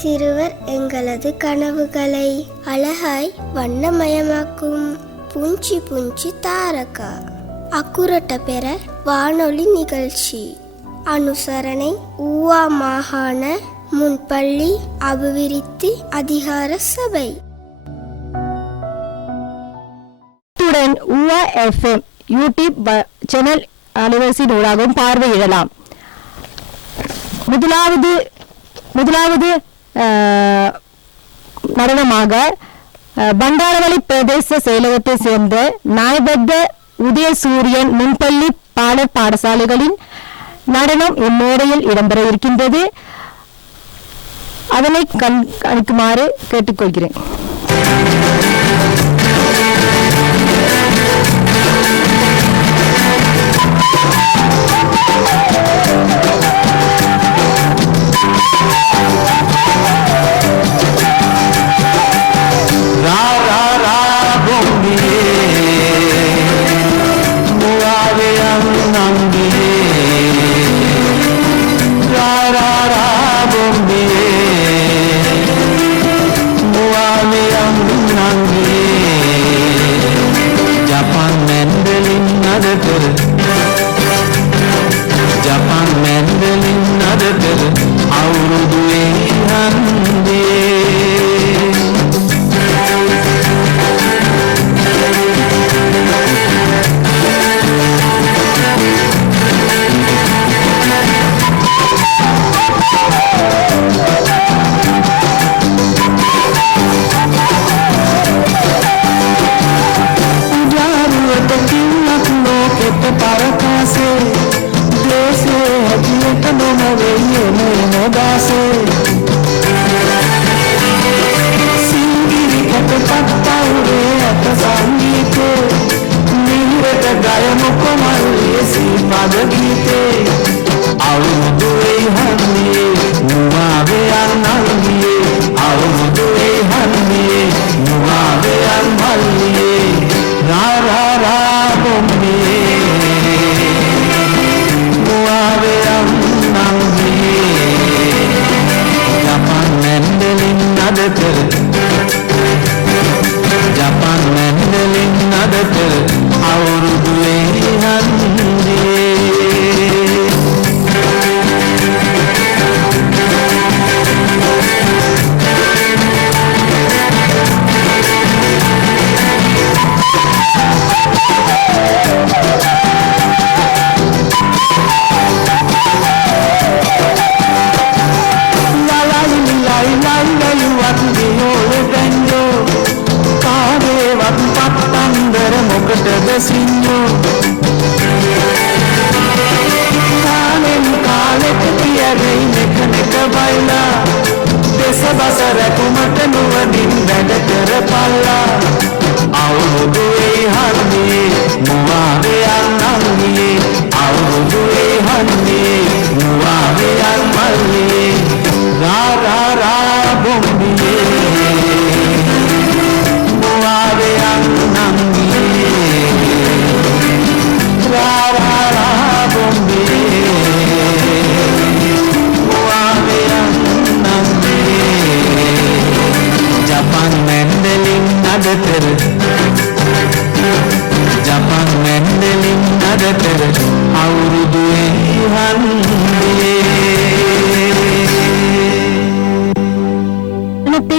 சிறுவர் எங்களது கனவுகளை அழகாய் வண்ணமயமாக்கும் புஞ்சி புஞ்சி தாரகா. அக்குரட்ட பெற வானொலி நிகழ்ச்சி. அனுசரணை ஊவா மாகாண முன்பள்ளி அபிவிருத்தி அதிகார சபை. ஊவா FM யூடியூப் சேனல் அலைவரிசையின் ஊடாகவும் பார்வையிடலாம். முதலாவது நடனமாக பண்டாரவளி பிரதேச செயலகத்தை சேர்ந்த நாயபத்த உதயசூரியன் முன்பள்ளி பாடசாலைகளின் நடனம் இம்மேடையில் இடம்பெற இருக்கின்றது. அதனை கண்காணிக்குமாறு கேட்டுக்கொள்கிறேன்.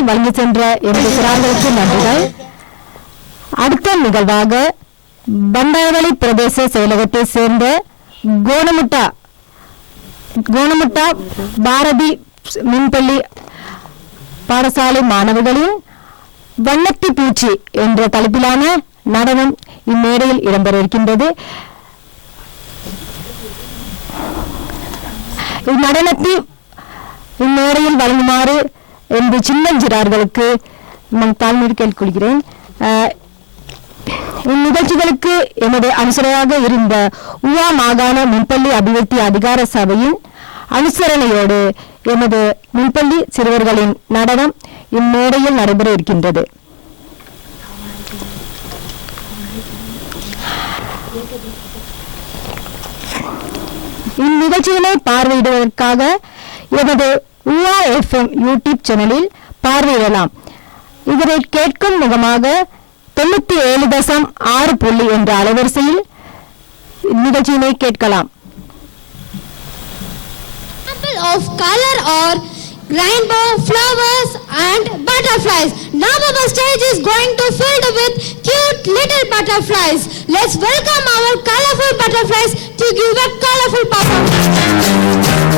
வழங்கி சென்ற எமது சிறார்களுக்கு நன்றிகள். அடுத்த நிகழ்வாக பண்டாரவளி பிரதேச செயலகத்தை சேர்ந்த கோணமுட்டா பாரதி மின்பள்ளி பாடசாலை மாணவர்களின் வண்ணத்தி பூச்சி என்ற தலைப்பிலான நடனம் இம்மேடையில் இடம்பெற இருக்கின்றது. இந்நடனத்தை இம்மேடையில் வழங்குமாறு என்று சின்னஞ்சிறார்களுக்கு நான் தாழ்மையை கேட்டுக்கொள்கிறேன். இந்நிகழ்ச்சிகளுக்கு எமது அனுசரையாக இருந்த ஊவா மாகாண முன்பள்ளி அபிவிருத்தி அதிகார சபையின் அனுசரணையோடு எமது முன்பள்ளி சிறுவர்களின் நடனம் இம்மேடையில் நடைபெற இருக்கின்றது. இந்நிகழ்ச்சிகளை பார்வையிடுவதற்காக எமது உவா எஃப்எம் யூடியூப் சேனலில் பார்வையிடலாம். இதனை கேட்கும் முகமாக 97.6 என்ற அலைவரிசையில் நிகழ்ச்சியினை கேட்கலாம். Of color or rainbow flowers and butterflies. Now our stage is going to filled with cute little butterflies. Let's welcome our colorful butterflies to give a colorful performance.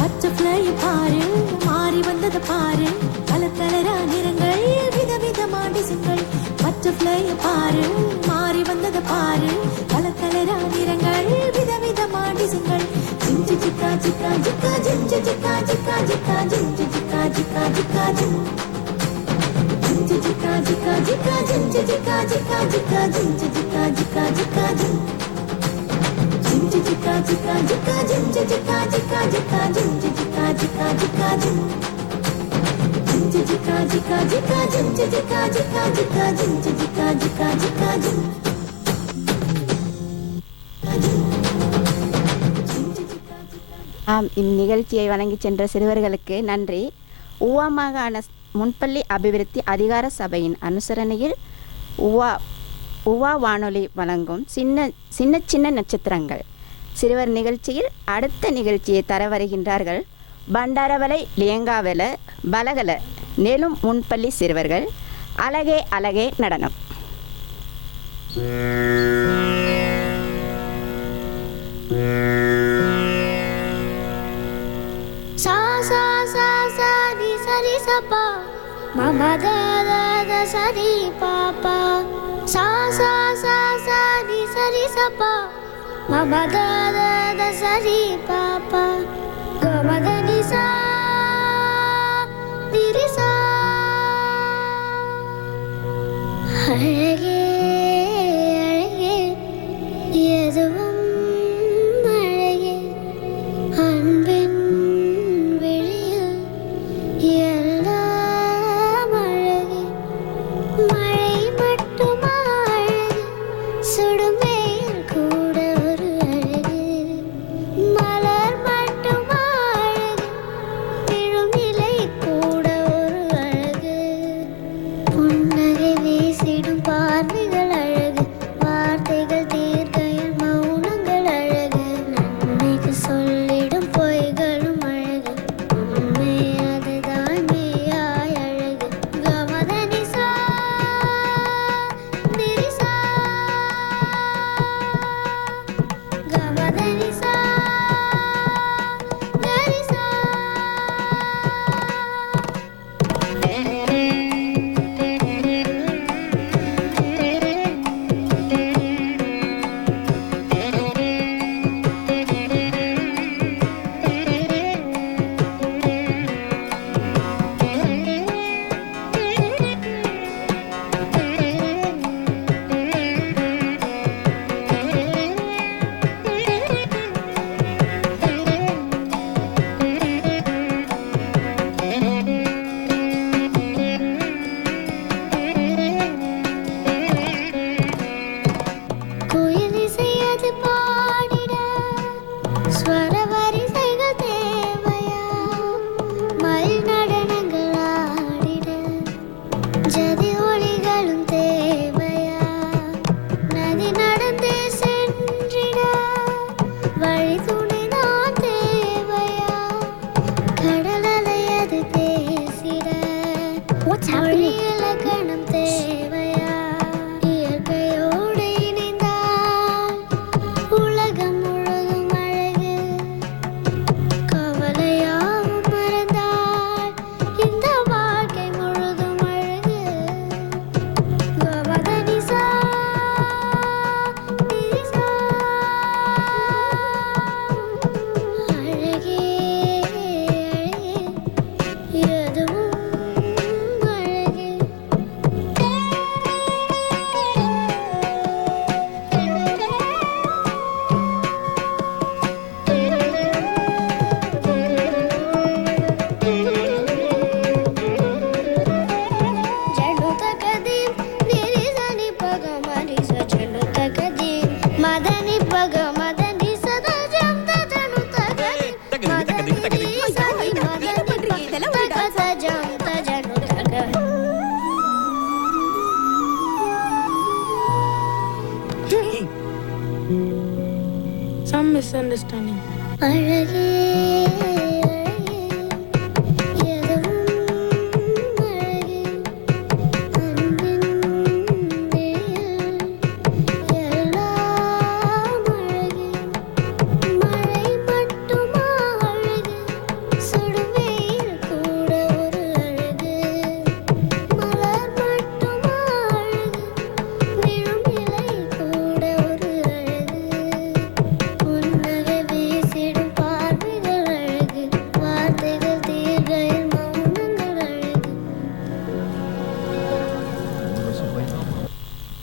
Butterfly பாரு மாறி வந்தது பாரு கலர் கலரா நிறங்கள் விதவிதமா டிசைன்கள். Butterfly பாரு மாறி வந்தது பாரு கலர் கலரா நிறங்கள் விதவிதமா டிசைன்கள். ஜிஞ்சு ஜிக்கா ஜிக்கா ஜிக்கா ஜிஞ்சு ஜிக்கா ஜிக்கா ஜிக்கா ஜிஞ்சு ஜிக்கா ஜிக்கா ஜிக்கா ஜிஞ்சு ஜிக்கா ஜிக்கா ஜிக்கா ஜிஞ்சு ஜிக்கா ஜிக்கா ஜிக்கா ஜிஞ்சு ஜிக்கா ஜிக்கா ஜிக்கா ஜிஞ்சு ஜிக்கா ஜிக்கா ஜிக்கா ஜிஞ்சு ஜிக்கா ஜிக்கா ஜிக்கா ஜிஞ்சு ஜிக்கா ஜிக்கா ஜிக்கா ஜிஞ்சு ஜிக்கா ஜிக்கா ஜிக்கா ஜிஞ்சு ஜிக்கா ஜிக்கா ஜிக்கா ஜிஞ்சு ஜிக்கா ஜிக்கா ஜிக்கா ஆம், இந்நிகழ்ச்சியை வழங்கி சென்ற சிறுவர்களுக்கு நன்றி. உவா மாகாண முன்பள்ளி அபிவிருத்தி அதிகார சபையின் அனுசரணையில் உவா வானொலி வழங்கும் சின்ன சின்ன நட்சத்திரங்கள் சிறுவர் நிகழ்ச்சியில் அடுத்த நிகழ்ச்சியை தர வருகின்றார்கள். பண்டாரவலை லியங்காவல பலகல நெலும் முன்பள்ளி சிறுவர்கள். அழகே அழகே நடனம். Sa sa sa sa di sa di sa pa, mama da da da sa di pa pa. Sa sa sa sa di sa pa, mama da da da sa di pa pa. Ga ma da ni sa di ri sa. அழகே அழகே எதுவும் அழகே அன்பின் வெளியில் எல்லாம் அழகே மழை மட்டுமா அழகு சுடும் வெயில் கூட ஒரு அழகு மலர் மட்டுமா அழகு அழகே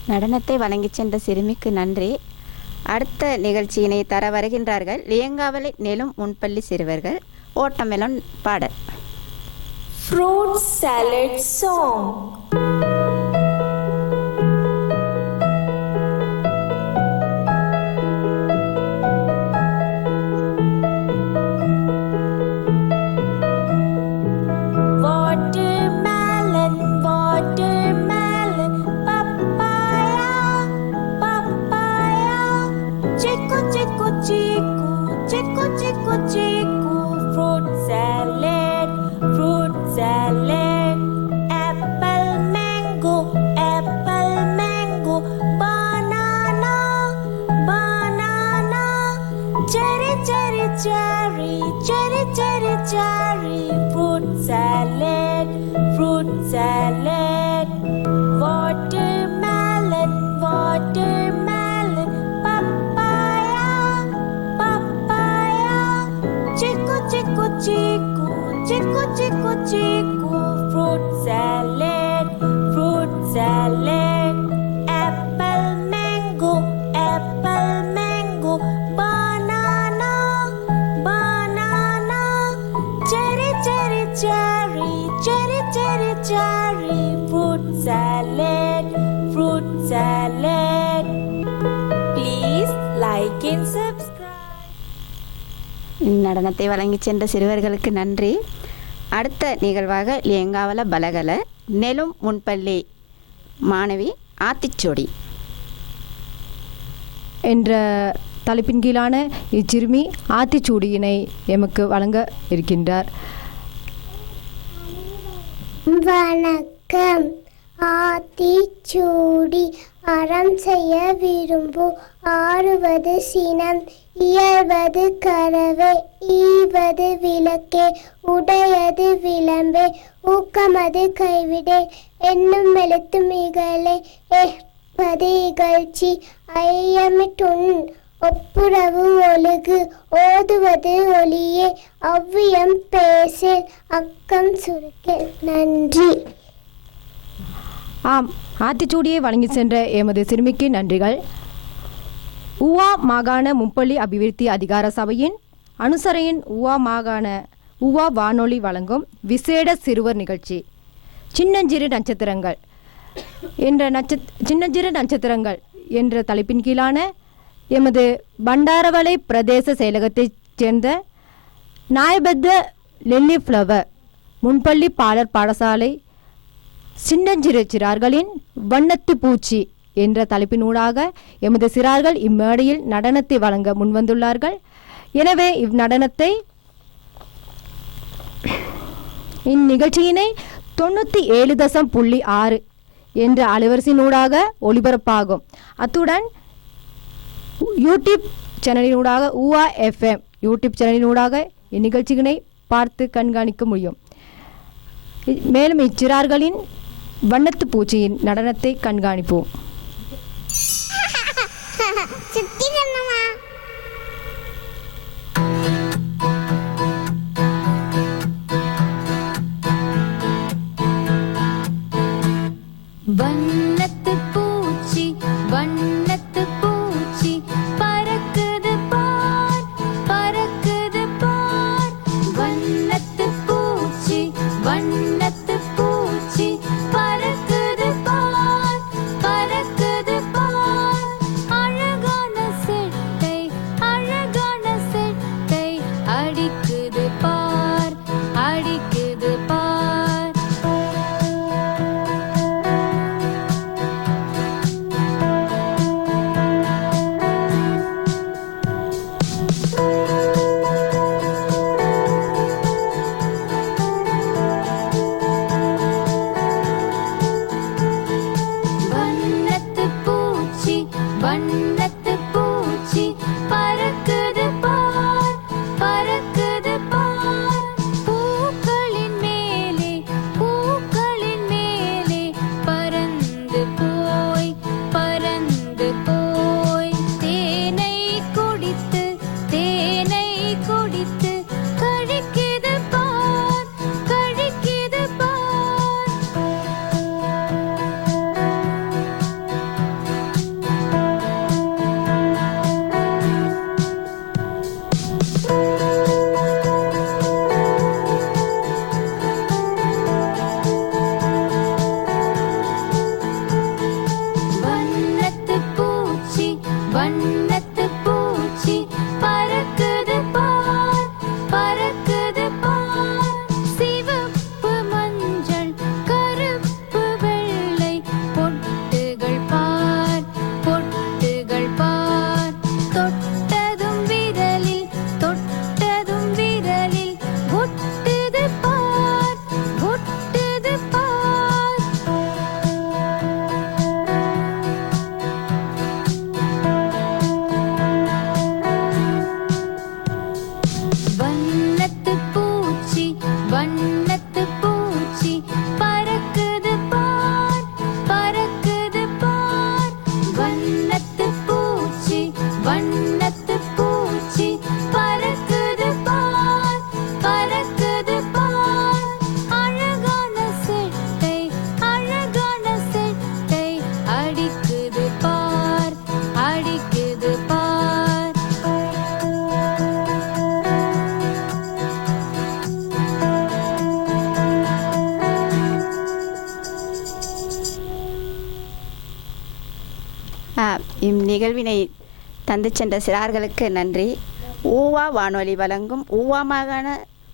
நடனத்தை வழங்கிச் சென்ற சிறுமிக்கு நன்றி. அடுத்த நிகழ்ச்சியினை தர வருகின்றார்கள் லியங்காவலை நெலும் முன்பள்ளி சிறுவர்கள். ஓட்டமெலன் பாடல். Fruit salad song. Watermelon, watermelon, papaya, papaya. Chico, chico, chico, chico, chico, chico. Fruit salad, fruit salad. Apple, mango, apple, mango. Banana, banana. Cherry, cherry, cherry, cherry, cherry, cherry. Fruit salad, fruit salad. Watermelon, watermelon. Papaya, papaya. Chico, chico, chico, chico, chico, chico. Fruit salad, fruit salad. Apple, mango, apple, mango. Banana, banana. Cherry, cherry, cherry, cherry, cherry, cherry. Fruit salad, fruit salad. Please like and subscribe. நடனத்தை வழங்கிச் சென்ற சிறுவர்களுக்கு நன்றி. அடுத்த நிகழ்வாக லியங்காவல பலகல நெலும் முன்பள்ளி மாணவி ஆத்திச்சூடி என்ற தலைப்பின் கீழான இச்சிறுமி ஆத்திச்சூடியினை எமக்கு வழங்க இருக்கின்றார். வணக்கம். ஆத்திச்சூடி அறம் செய்ய விரும்பு ஆறுவது சினம் இயல்வது கரவே ஈவது விளக்கே உடையது விளம்பே ஊக்கமது கைவிடே என்னும் எழுத்து மிகலே எப்பது இகழ்ச்சி ஐயமிட்டுன் ஒப்புரவு ஒழுகு ஓதுவது ஒளியே அவ்வியம் பேசில் அக்கம் சுருக்கே. நன்றி. ஆம், ஆத்திச்சூடியை வழங்கி சென்ற எமது சிறுமிக்கு நன்றிகள். உவா மாகாண முன்பள்ளி அபிவிருத்தி அதிகார சபையின் அனுசரையின் உவா வானொலி வழங்கும் விசேட சிறுவர் நிகழ்ச்சி சின்னஞ்சிறு நட்சத்திரங்கள் சின்னஞ்சிறு நட்சத்திரங்கள் என்ற தலைப்பின் கீழான எமது பண்டாரவளை பிரதேச செயலகத்தைச் சேர்ந்த நாயபத்த லெல்லி ஃப்ளவர் முன்பள்ளி பாடசாலை சின்னஞ்சிறு சிறார்களின் வண்ணத்து பூச்சி என்ற தலைப்பினூடாக எமது சிறார்கள் இம்மேடையில் நடனத்தை வழங்க முன்வந்துள்ளார்கள். எனவே இந்நிகழ்ச்சியினை 97.6 என்ற அலைவரிசையினூடாக ஒளிபரப்பாகும். அத்துடன் யூடியூப் சேனலினூடாக ஊவா FM யூடியூப் சேனலினூடாக இந்நிகழ்ச்சியினை பார்த்து கண்காணிக்க முடியும். மேலும் இச்சிறார்களின் வண்ணத்து பூச்சியின் நடனத்தை கண்காணிப்போம். வண்ணத்து பூச்சி வண்ணத்து பூச்சி பறக்குது பார் பறக்குது பார் வண்ணத்து பூச்சி வண்ணத்து பூச்சி பறக்குது பார் பறக்குது பார் அழகான செடி பூச்சி வண்ணத்து பூச்சி பறக்குது பார் பறக்குது பார் வண்ணத்து பூச்சி வண்ணத்து பூச்சி பறக்குது பார் பறக்குது பார் அழகான செட்டை அடிக்குது பார் அடிக்குது பார் இந்நிகழ்வினை தந்து சென்ற சிறார்களுக்கு நன்றி. ஊவா வானொலி வழங்கும் ஊவா மாகாண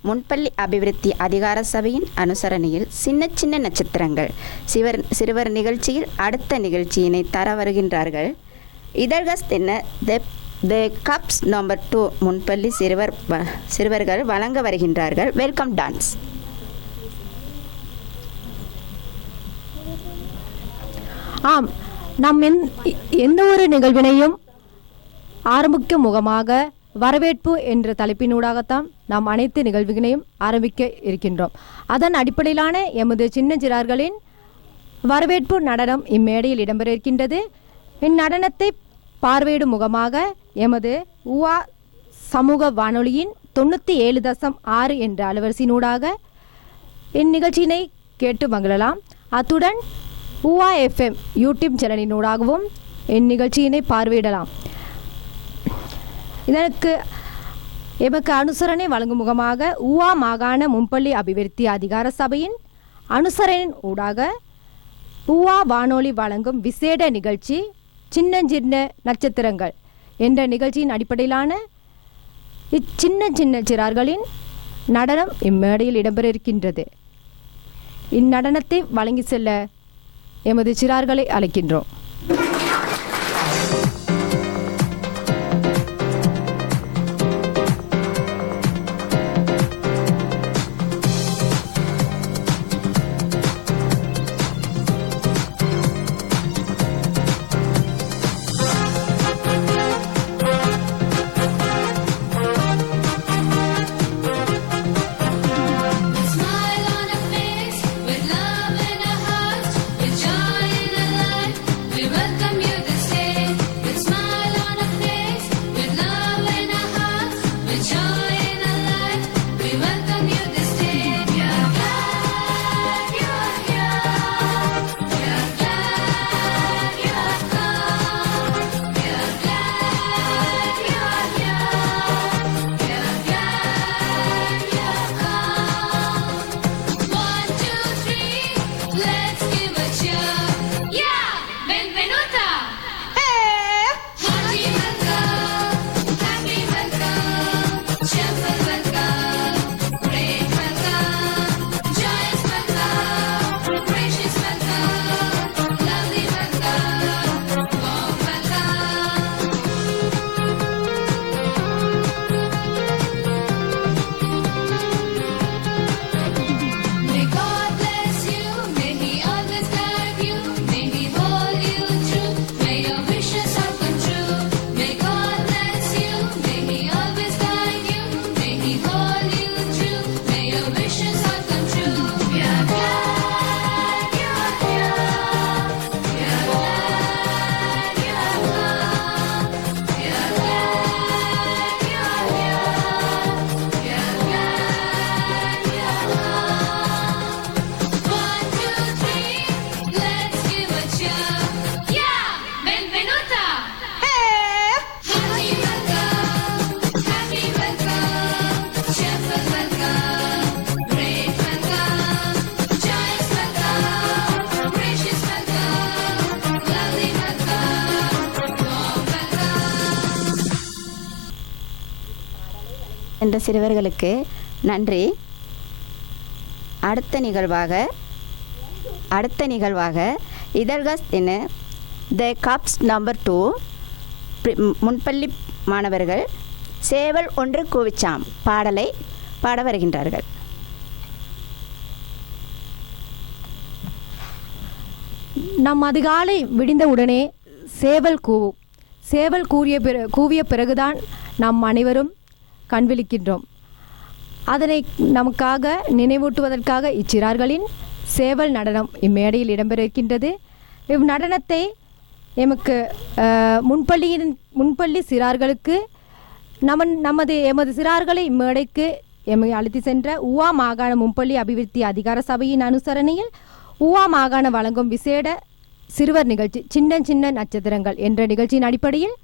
முன்பள்ளி அபிவிருத்தி அதிகார சபையின் அனுசரணையில் சின்ன சின்ன நட்சத்திரங்கள் சிறுவர் நிகழ்ச்சியில் அடுத்த நிகழ்ச்சியினை தர வருகின்றார்கள். இதழ்கஸ்ட் என்ன த கப்ஸ் நம்பர் 2 முன்பள்ளி சிறுவர்கள் வழங்க வருகின்றார்கள். Welcome dance. ஆம், நாம் எந்த ஒரு நிகழ்வினையும் ஆரம்பிக்கும் முகமாக வரவேற்பு என்ற தலைப்பினூடாகத்தான் நாம் அனைத்து நிகழ்வுகளையும் ஆரம்பிக்க இருக்கின்றோம். அதன் அடிப்படையிலான எமது சின்னஞ்சிறார்களின் வரவேற்பு நடனம் இம்மேடையில் இடம்பெற இருக்கின்றது. இந்நடனத்தை பார்வையிடும் முகமாக எமது ஊவா சமூக வானொலியின் 97.6 என்ற அலைவரிசையினூடாக இந்நிகழ்ச்சியினை கேட்டு மகிழலாம். அத்துடன் ஊவா FM யூடியூப் சேனலினூடாகவும் இந்நிகழ்ச்சியினை பார்வையிடலாம். இதற்கு எமக்கு அனுசரணை வழங்கும் முகமாக ஊவா மாகாண முன்பள்ளி அபிவிருத்தி அதிகார சபையின் அனுசரணையின் ஊடாக ஊவா வானொலி வழங்கும் விசேட நிகழ்ச்சி சின்ன நட்சத்திரங்கள் என்ற நிகழ்ச்சியின் அடிப்படையிலான இச்சின்ன சிறார்களின் நடனம் இம்மேடையில் இடம்பெற இருக்கின்றது. இந்நடனத்தை வழங்கி செல்ல எமது சிறார்களை அழைக்கின்றோம். என்ற சிறுவர்களுக்கு நன்றி. அடுத்த நிகழ்வாக இதழ்கஸ்ட் என த கப்ஸ் நம்பர் 2 முன்பள்ளி மாணவர்கள் சேவல் ஒன்று கூவிச்சாம் பாடலை பாட வருகின்றார்கள். நம் அதிகாலை விடிந்தவுடனே சேவல் கூவும். சேவல் கூவிய பிறகுதான் நாம் அனைவரும் கண்விழிக்கின்றோம். அதனை நமக்காக நினைவூட்டுவதற்காக இச்சிறார்களின் சேவல் நடனம் இம்மேடையில் இடம்பெற இருக்கின்றது. இந்நடனத்தை எமக்கு முன்பள்ளி சிறார்களுக்கு எமது சிறார்களை இம்மேடைக்கு எம்மை அழைத்து சென்ற ஊவா மாகாண முன்பள்ளி அபிவிருத்தி அதிகார சபையின் அனுசரணையில் ஊவா மாகாண வழங்கும் விசேட சிறுவர் நிகழ்ச்சி சின்ன சின்ன நட்சத்திரங்கள் என்ற நிகழ்ச்சியின் அடிப்படையில்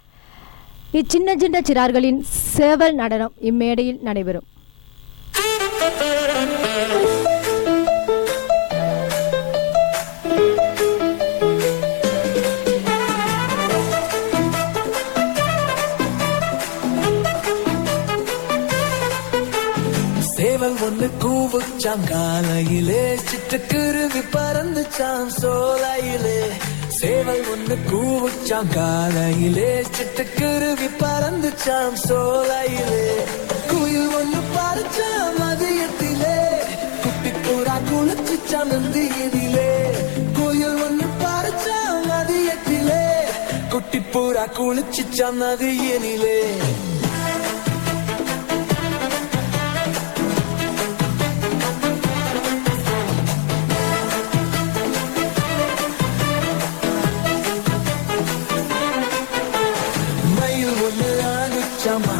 இச்சின்ன சின்ன சிறார்களின் சேவல் நடனம் இம்மேடையில் நடைபெறும். சேவல் ஒன்று கூவுச்சாம் காலையிலே, சிட்டுக்குருவி பறந்துச்சாம் சோலையிலே. சேவல் ஒன்று கூவுச்சாம் காலையிலே, சிட்டுக்குருவி பறந்துச்சாம் சோலையிலே. குயில் ஒன்று பறிச்சாம் மதியத்திலே, குட்டி பூரா குளிச்சுச்சாம் நந்தியிலே. குயில் ஒன்று பறிச்சாம் மதியத்திலே, குட்டி பூரா குளிச்சுச்சாம் நதியிலே.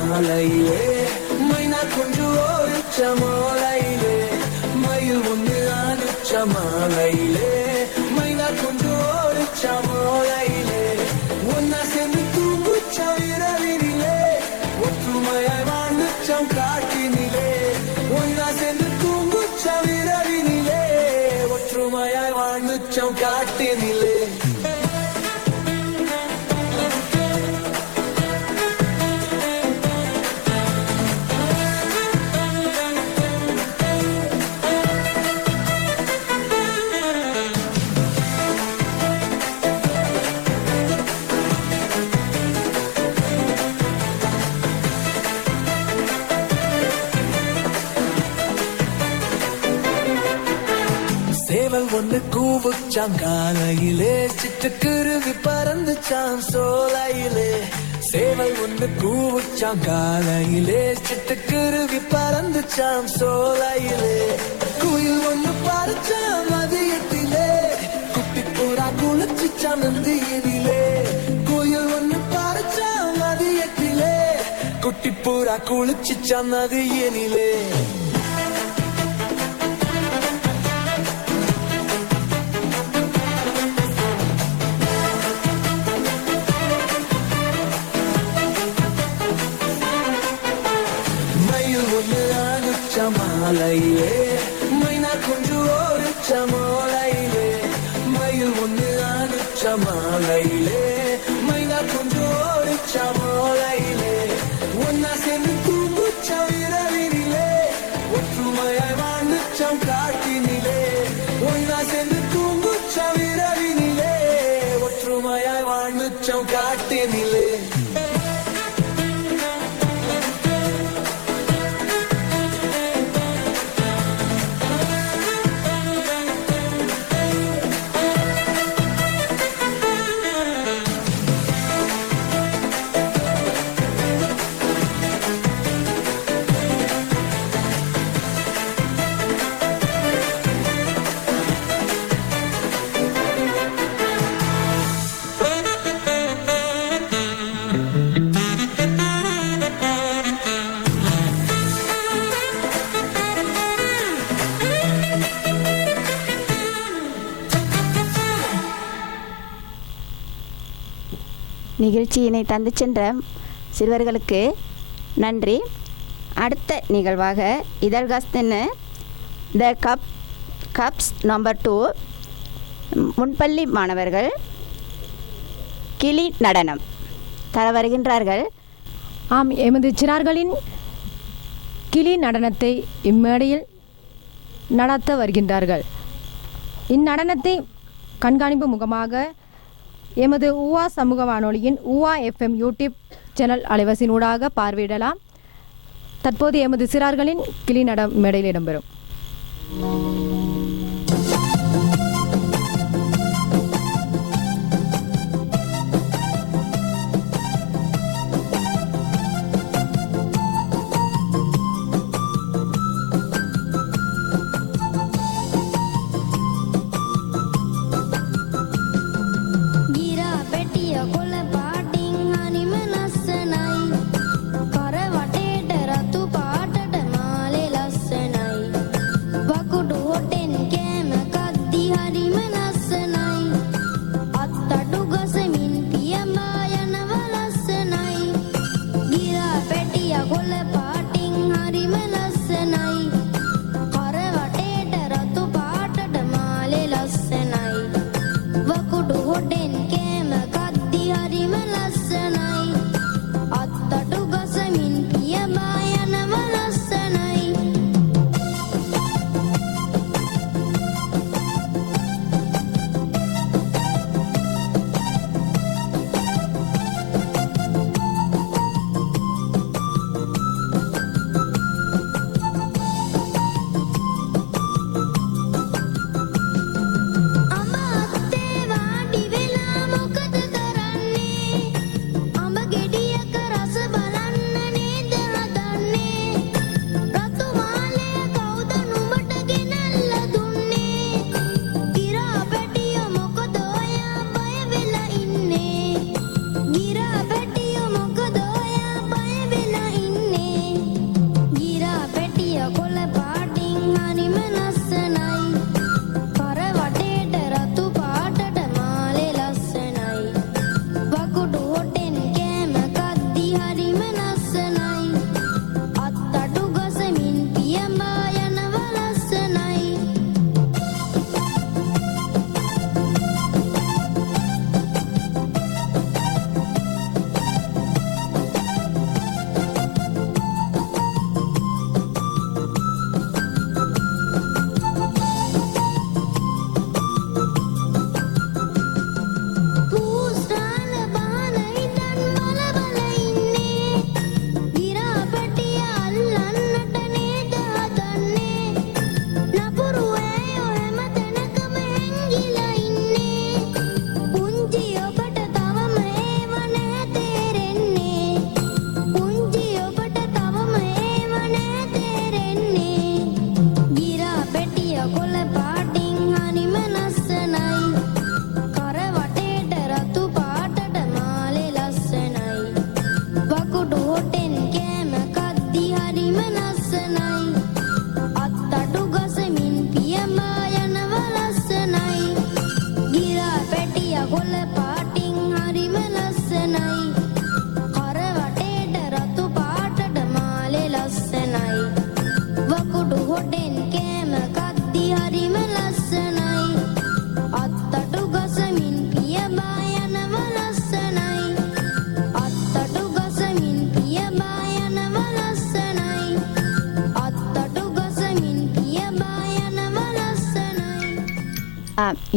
மாலையிலே மைனா குஞ்சு ஓடிச்ச மாலையிலே. மயில் ஒன்று ஆடிச்ச மாலையிலே, மைனா குஞ்சு ஓடிச்ச மாலையிலே. ஒன்னா சேர்ந்து தூங்குச்ச இரவினிலே, ஒற்றுமையாய் வாழ்ந்துச்சம் காட்டினிலே. ஒன்னா சேர்ந்து தூங்குச்ச இரவினிலே, ஒற்றுமையாய் வாழ்ந்துச்சம் காட்டினிலே. சேவல் ஒன்று கூவுச்சாம் காலையிலே, சிட்டுக்குருவி பறந்துச்சாம் சோலையிலே. சேவல் ஒன்று கூவுச்சாம் காலையிலே, சிட்டுக்குருவி பறந்துச்சாம் சோலையிலே. குயில் ஒன்று பறிச்சாம் மதியத்திலே, குட்டி பூரா குளிச்சுச்சாம் நந்தியிலே. குயில் ஒன்று பறிச்சாம் மதியத்திலே, குட்டி பூரா குளிச்சுச்சாம் நதியிலே. மாலையிலே மைனா குஞ்சு ஓடிச்ச மாலையிலே. மயில் ஒன்று ஆடிச்ச மாலையிலே, மைனா குஞ்சு ஓடிச்ச மாலையிலே. ஒன்னா சேர்ந்து தூங்குச்ச இரவினிலே, ஒற்றுமையாய் வாழ்ந்துச்சம் காட்டினிலே. ஒன்னா சேர்ந்து தூங்குச்ச இரவினிலே, ஒற்றுமையாய் வாழ்ந்துச்சம் காட்டினிலே. நிகழ்ச்சியினை தந்து சென்ற சிறுவர்களுக்கு நன்றி. அடுத்த நிகழ்வாக இதழ்காஸ்தின் த கப்ஸ் நம்பர் 2 முன்பள்ளி மாணவர்கள் கிளி நடனம் தர வருகின்றார்கள். ஆம், எமது சிறார்களின் கிளி நடனத்தை இம்மேடையில் நடத்த வருகின்றார்கள். இந்நடனத்தை கண்காணிப்பு முகமாக எமது ஊவா சமூக வானொலியின் ஊவா FM யூடியூப் சேனல் அலைவரிசையின் ஊடாக பார்வையிடலாம். தற்போது எமது சிறார்களின் கிளி நடம் மேடையில் இடம்பெறும்.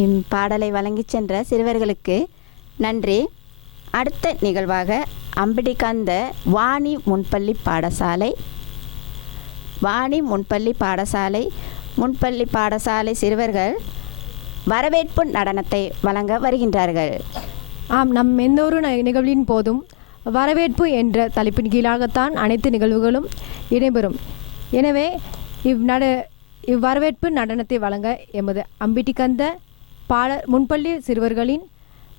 இப்பாடலை வழங்கிச் சென்ற சிறுவர்களுக்கு நன்றி. அடுத்த நிகழ்வாக அம்பிடிகாந்த வாணி முன்பள்ளி பாடசாலை சிறுவர்கள் வரவேற்பு நடனத்தை வழங்க வருகின்றார்கள். நம் எந்த ஒரு நிகழ்வின் போதும் வரவேற்பு என்ற தலைப்பின் கீழாகத்தான் அனைத்து நிகழ்வுகளும் இடம்பெறும். எனவே இவ்வரவேற்பு நடனத்தை வழங்க எமது அம்பிட்டிகந்த முன்பள்ளி சிறுவர்களின்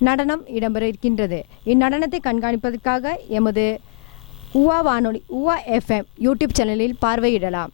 நடனம் இடம்பெற இருக்கின்றது. இந்நடனத்தை கண்காணிப்பதற்காக எமது உவா வானொலி உவா FM யூடியூப் சேனலில் பார்வையிடலாம்.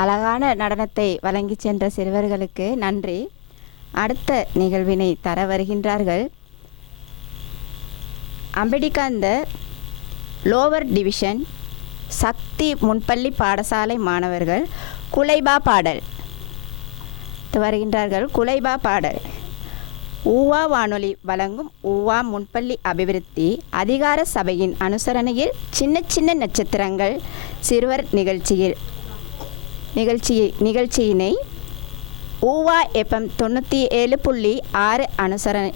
அழகான நடனத்தை வழங்கி சென்ற சிறுவர்களுக்கு நன்றி. அடுத்த நிகழ்வினை தர வருகின்றார்கள் அம்பிடிகாந்த லோவர் டிவிஷன் சக்தி முன்பள்ளி பாடசாலை மாணவர்கள் குலைபா பாடல் குலைபா பாடல். ஊவா வானொலி வழங்கும் ஊவா முன்பள்ளி அபிவிருத்தி அதிகார சபையின் அனுசரணையில் சின்ன சின்ன நட்சத்திரங்கள் சிறுவர் நிகழ்ச்சியில் நிகழ்ச்சியினை ஊவா எஃப்எம் 97.6 அனுசரணை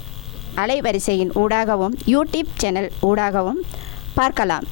அலைவரிசையின் ஊடாகவும் யூடியூப் சேனல் ஊடாகவும் பார்க்கலாம்.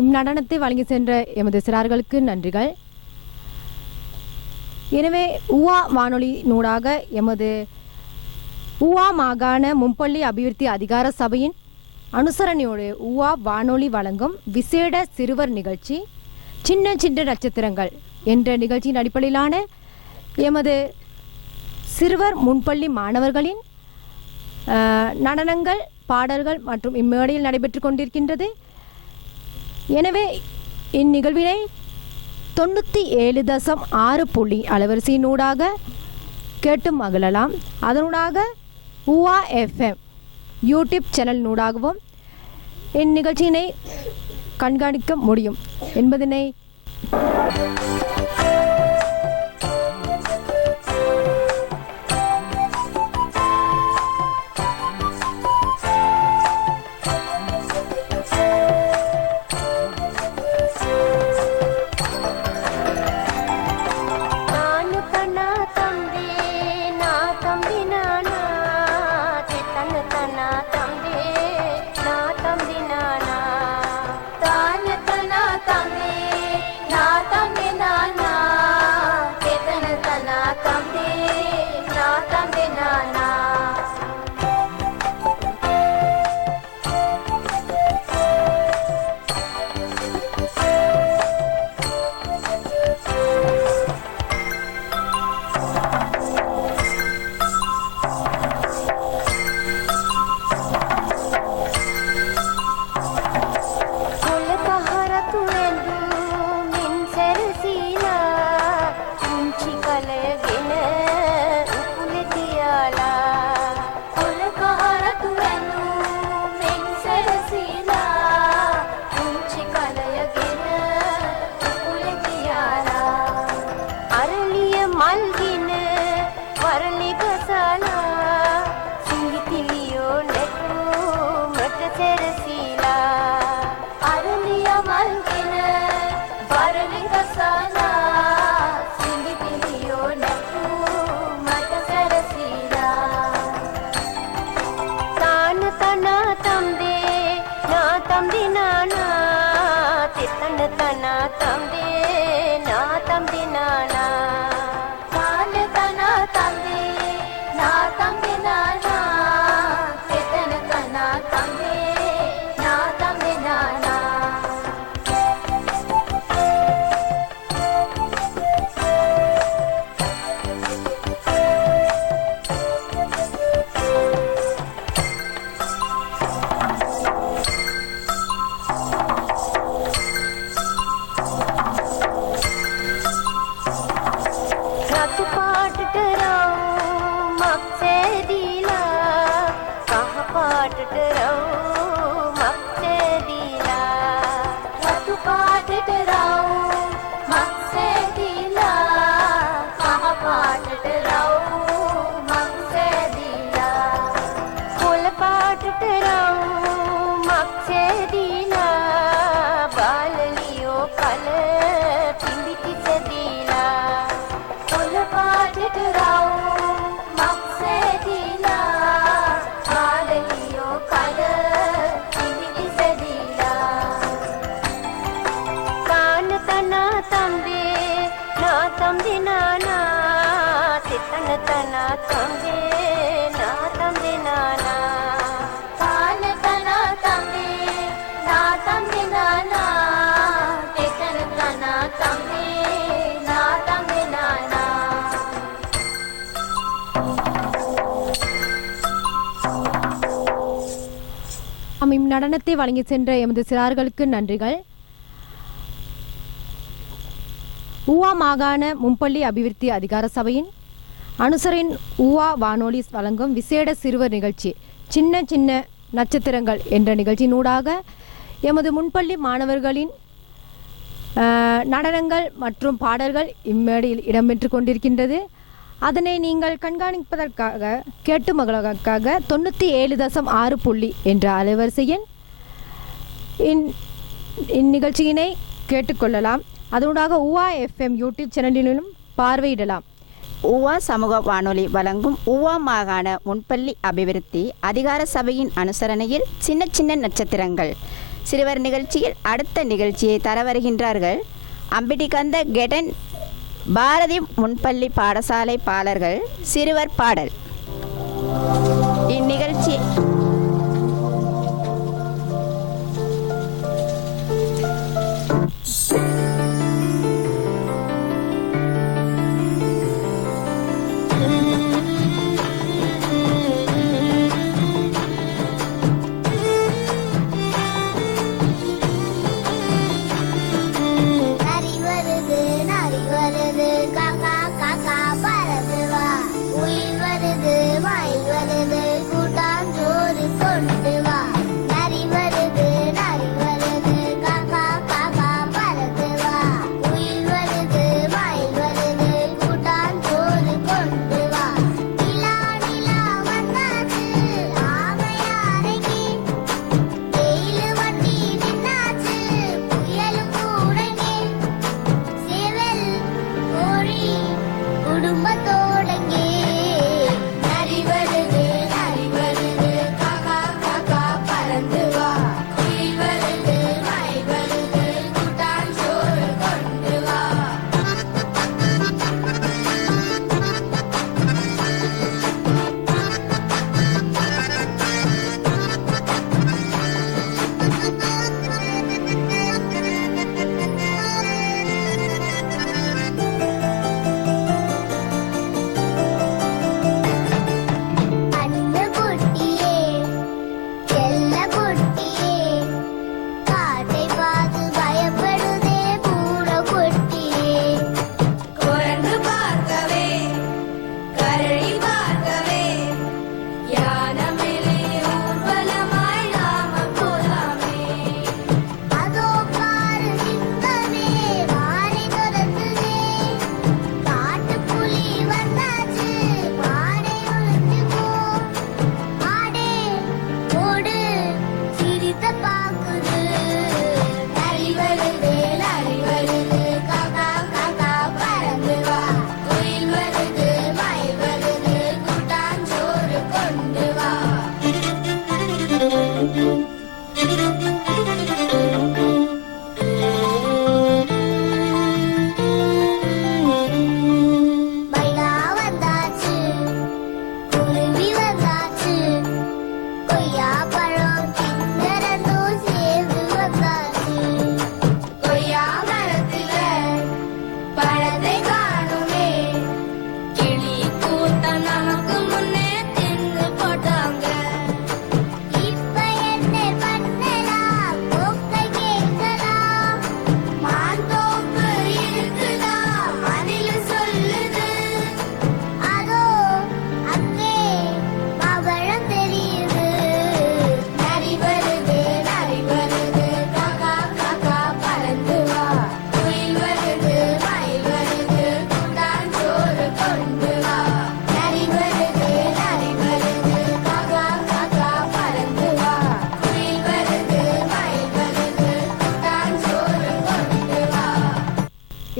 இந்நடனத்தை வழங்கி சென்ற எமது சிறார்களுக்கு நன்றிகள். எனவே ஊவா வானொலி நூடாக எமது ஊவா மாகாண முன்பள்ளி அபிவிருத்தி அதிகார சபையின் அனுசரணையோடு ஊவா வானொலி வழங்கும் விசேட சிறுவர் நிகழ்ச்சி சின்ன சின்ன நட்சத்திரங்கள் என்ற நிகழ்ச்சியின் அடிப்படையிலான எமது சிறுவர் முன்பள்ளி மாணவர்களின் நடனங்கள், பாடல்கள் மற்றும் இம்மேடையில் நடைபெற்று கொண்டிருக்கின்றது. எனவே இந்நிகழ்வினை 97.6 அலைவரிசையினூடாக கேட்டு மகிழலாம். அதனூடாக ஊவா FM யூடியூப் சேனலினூடாகவும் இந்நிகழ்ச்சியினை கண்காணிக்க முடியும் என்பதனை நடனத்தை வழங்கி சென்ற எமது சிறார்களுக்கு நன்றிகள். ஊவா மாகாண முன்பள்ளி அபிவிருத்தி அதிகார சபையின் அனுசரின் ஊவா வானொலி வழங்கும் விசேட சிறுவர் நிகழ்ச்சி சின்ன சின்ன நட்சத்திரங்கள் என்ற நிகழ்ச்சியினூடாக எமது முன்பள்ளி மாணவர்களின் நடனங்கள் மற்றும் பாடல்கள் இம்மேடையில் இடம்பெற்று கொண்டிருக்கின்றது. அதனை நீங்கள் கண்காணிப்பதற்காக கேட்டு மகளுக்காக 97.6 என்ற அலைவரிசையின் இந்நிகழ்ச்சியினை கேட்டுக்கொள்ளலாம். அதனூடாக ஊவா FM யூடியூப் சேனலிலும் பார்வையிடலாம். ஊவா சமூக வானொலி வழங்கும் ஊவா மாகாண முன்பள்ளி அபிவிருத்தி அதிகார சபையின் அனுசரணையில் சின்ன சின்ன நட்சத்திரங்கள் சிறுவர் நிகழ்ச்சியில் அடுத்த நிகழ்ச்சியை தர வருகின்றார்கள் அம்பிட்டிகந்த கெடன் பாரதி முன்பள்ளி பாடசாலை பாலர்கள் சிறுவர் பாடல். இந்நிகழ்ச்சி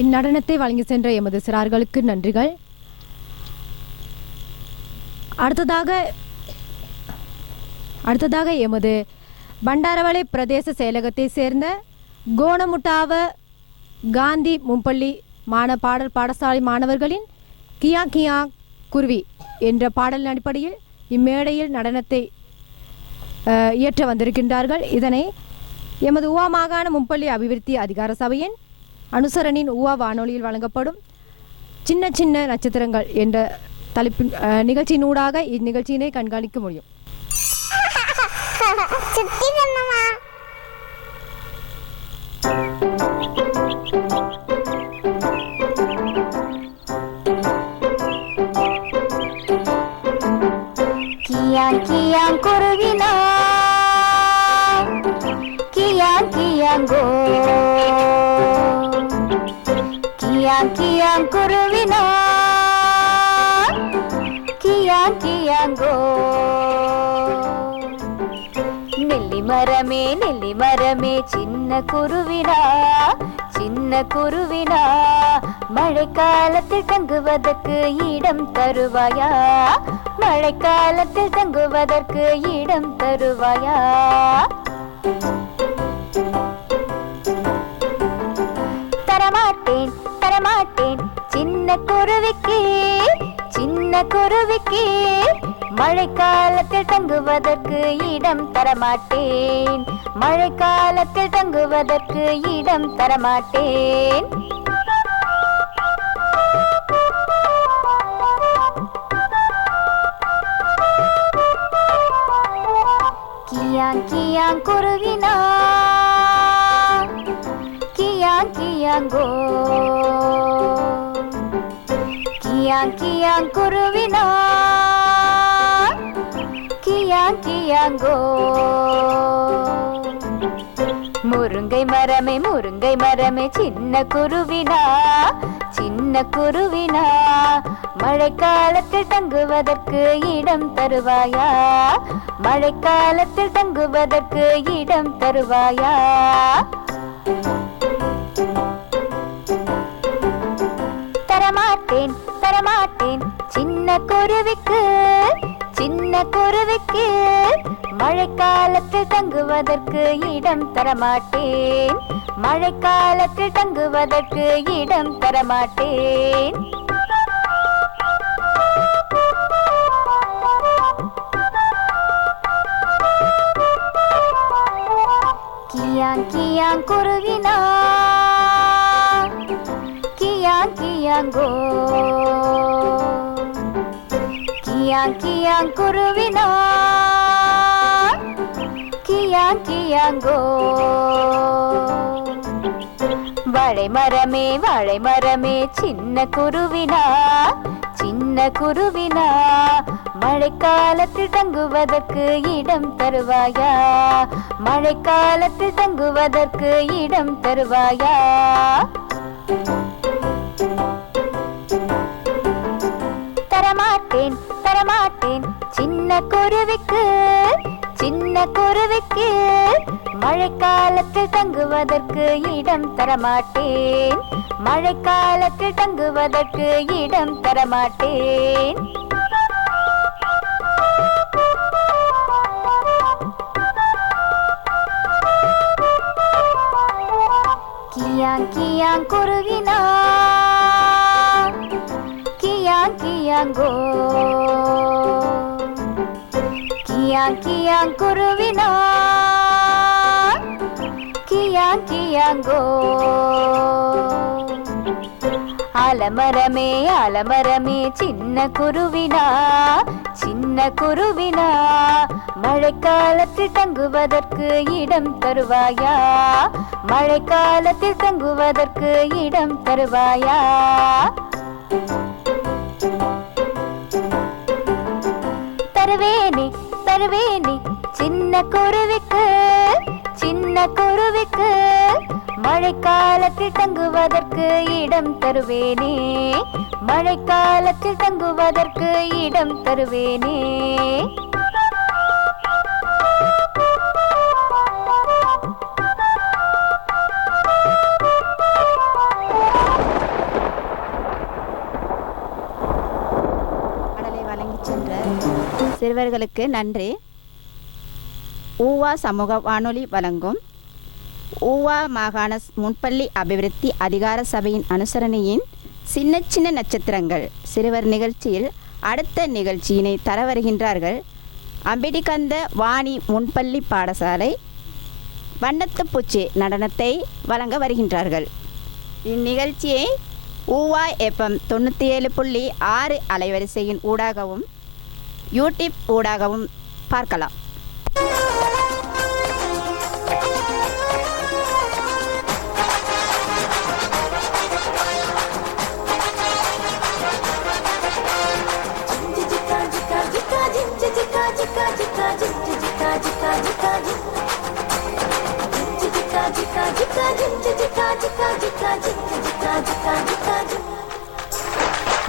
இந்நடனத்தை வழங்கி சென்ற எமது சிறார்களுக்கு நன்றிகள். அடுத்ததாக எமது பண்டாரவளை பிரதேச செயலகத்தை சேர்ந்த கோணமுட்டாவ காந்தி மும்பள்ளி பாடசாலை மாணவர்களின் கியா கியா குருவி என்ற பாடலின் அடிப்படையில் இம்மேடையில் நடனத்தை இயற்ற வந்திருக்கின்றார்கள். இதனை எமது ஊவா மாகாண மும்பள்ளி அபிவிருத்தி அதிகார சபையின் அனுசரணின் ஊவா வானொலியில் வழங்கப்படும் சின்ன சின்ன நட்சத்திரங்கள் என்ற தலைப்பின் நிகழ்ச்சியினூடாக இந்நிகழ்ச்சியினை கண்காணிக்க முடியும். கியா கியா குருவினா கியா கியாங்கோ கியா கியா குருவினா கியா கியாங்கோ நெல்லி மரமே சின்ன குருவினா மழைக்காலத்தில் தங்குவதற்கு இடம் தருவாயா மழைக்காலத்தில் தங்குவதற்கு இடம் தருவாயா தரமாட்டேன் தரமாட்டேன் சின்ன குருவிக்கு சின்ன குருவிக்கு மழைக்காலத்தில் தங்குவதற்கு இடம் தரமாட்டேன் மழைக்காலத்தில் தங்குவதற்கு இடம் தரமாட்டேன் கியாங் கியாங் குருவினா கியாங் கியாங்கோ கியாங் கியாங் குருவினா கியாங் கியாங்கோ முருங்கை மரமே சின்ன குருவினா சின்ன குருவினா மழைக்காலத்தில் தங்குவதற்கு இடம் தருவாயா மழைக்காலத்தில் தங்குவதற்கு இடம் தருவாயா தரமாட்டேன் தரமாட்டேன் சின்ன குருவிக்கு சின்ன குருவிக்கு மழைக்காலத்தில் தங்குவதற்கு இடம் தரமாட்டேன் மழைக்காலத்தில் தங்குவதற்கு இடம் தரமாட்டேன் கியாங் கியாங் குருவினா கியாங் கியாங்கோ கியாங் கியாங் குருவினா கியாங் கியாங்கோ வாழை மரமே சின்ன குருவினா சின்ன குருவினா மழைக்காலத்தில் தங்குவதற்கு இடம் தருவாயா மழைக்காலத்தில் தங்குவதற்கு இடம் தருவாயா தரமாட்டேன் தரமாட்டேன் சின்ன குருவிக்கு சின்ன குருவிக்கு மழைக்காலத்தில் தங்குவதற்கு இடம் தரமாட்டேன் மழைக்காலத்தில் தங்குவதற்கு இடம் தரமாட்டேன் கியாங் கியாங் குருவினா கியாங் கியாங்கோ கியாங் கியாங் குருவினா கியாங் கியாங்கோ ஆலமரமே சின்ன குருவினா சின்ன குருவினா மழைக்காலத்தில் தங்குவதற்கு இடம் தருவாயா மழைக்காலத்தில் தங்குவதற்கு இடம் தருவாயா தருவேனே தருவேனே சின்ன குருவிக்கு சின்ன குருவிக்கு மழைக்காலத்தில் தங்குவதற்கு இடம் தருவேனே மழைக்காலத்தில் தங்குவதற்கு இடம் தருவேனே பாடலை வழங்கிச் சென்ற சிறுவர்களுக்கு நன்றி. ஊவா சமூக வானொலி வழங்கும் ஊவா மாகாண முன்பள்ளி அபிவிருத்தி அதிகார சபையின் அனுசரணையின் சின்ன சின்ன நட்சத்திரங்கள் சிறுவர் நிகழ்ச்சியில் அடுத்த நிகழ்ச்சியினை தர வருகின்றார்கள். அம்பிடிகந்த வாணி முன்பள்ளி பாடசாலை வண்ணத்துப்பூச்சி நடனத்தை வழங்க வருகின்றார்கள். இந்நிகழ்ச்சியை ஊவா எஃப்எம் 97.6 அலைவரிசையின் ஊடாகவும் யூடியூப் ஊடாகவும் பார்க்கலாம்.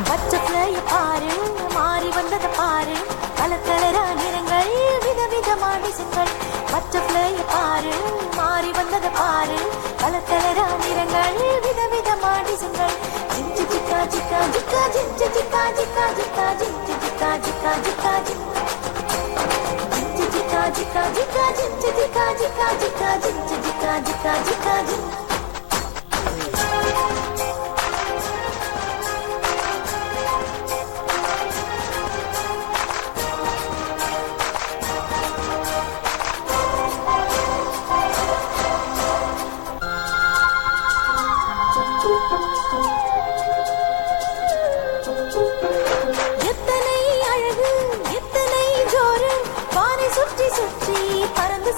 பட்டர்ஃப்ளை பாரு மாறி வந்தது பாரு கலர் கலரா நிறங்கள் விதவிதமான டிசைன்கள் பட்டர்ஃப்ளை பாரு மாறி வந்தது பாரு கலர் கலரா நிறங்கள் விதவிதமான டிசைன்கள் ஜிஞ்சு ஜிக்கா ஜிக்கா ஜிக்கா ஜிஞ்சு ஜிக்கா ஜிக்கா ஜிக்கா ஜிஞ்சு ஜிக்கா ஜிக்கா ஜிக்கா ஜிஞ்சு ஜிக்கா ஜிக்கா ஜிக்கா ஜிஞ்சு ஜிக்கா ஜிக்கா ஜிக்கா ஜிஞ்சு ஜிக்கா ஜிக்கா ஜிக்கா ஜிக்கா ஜிம்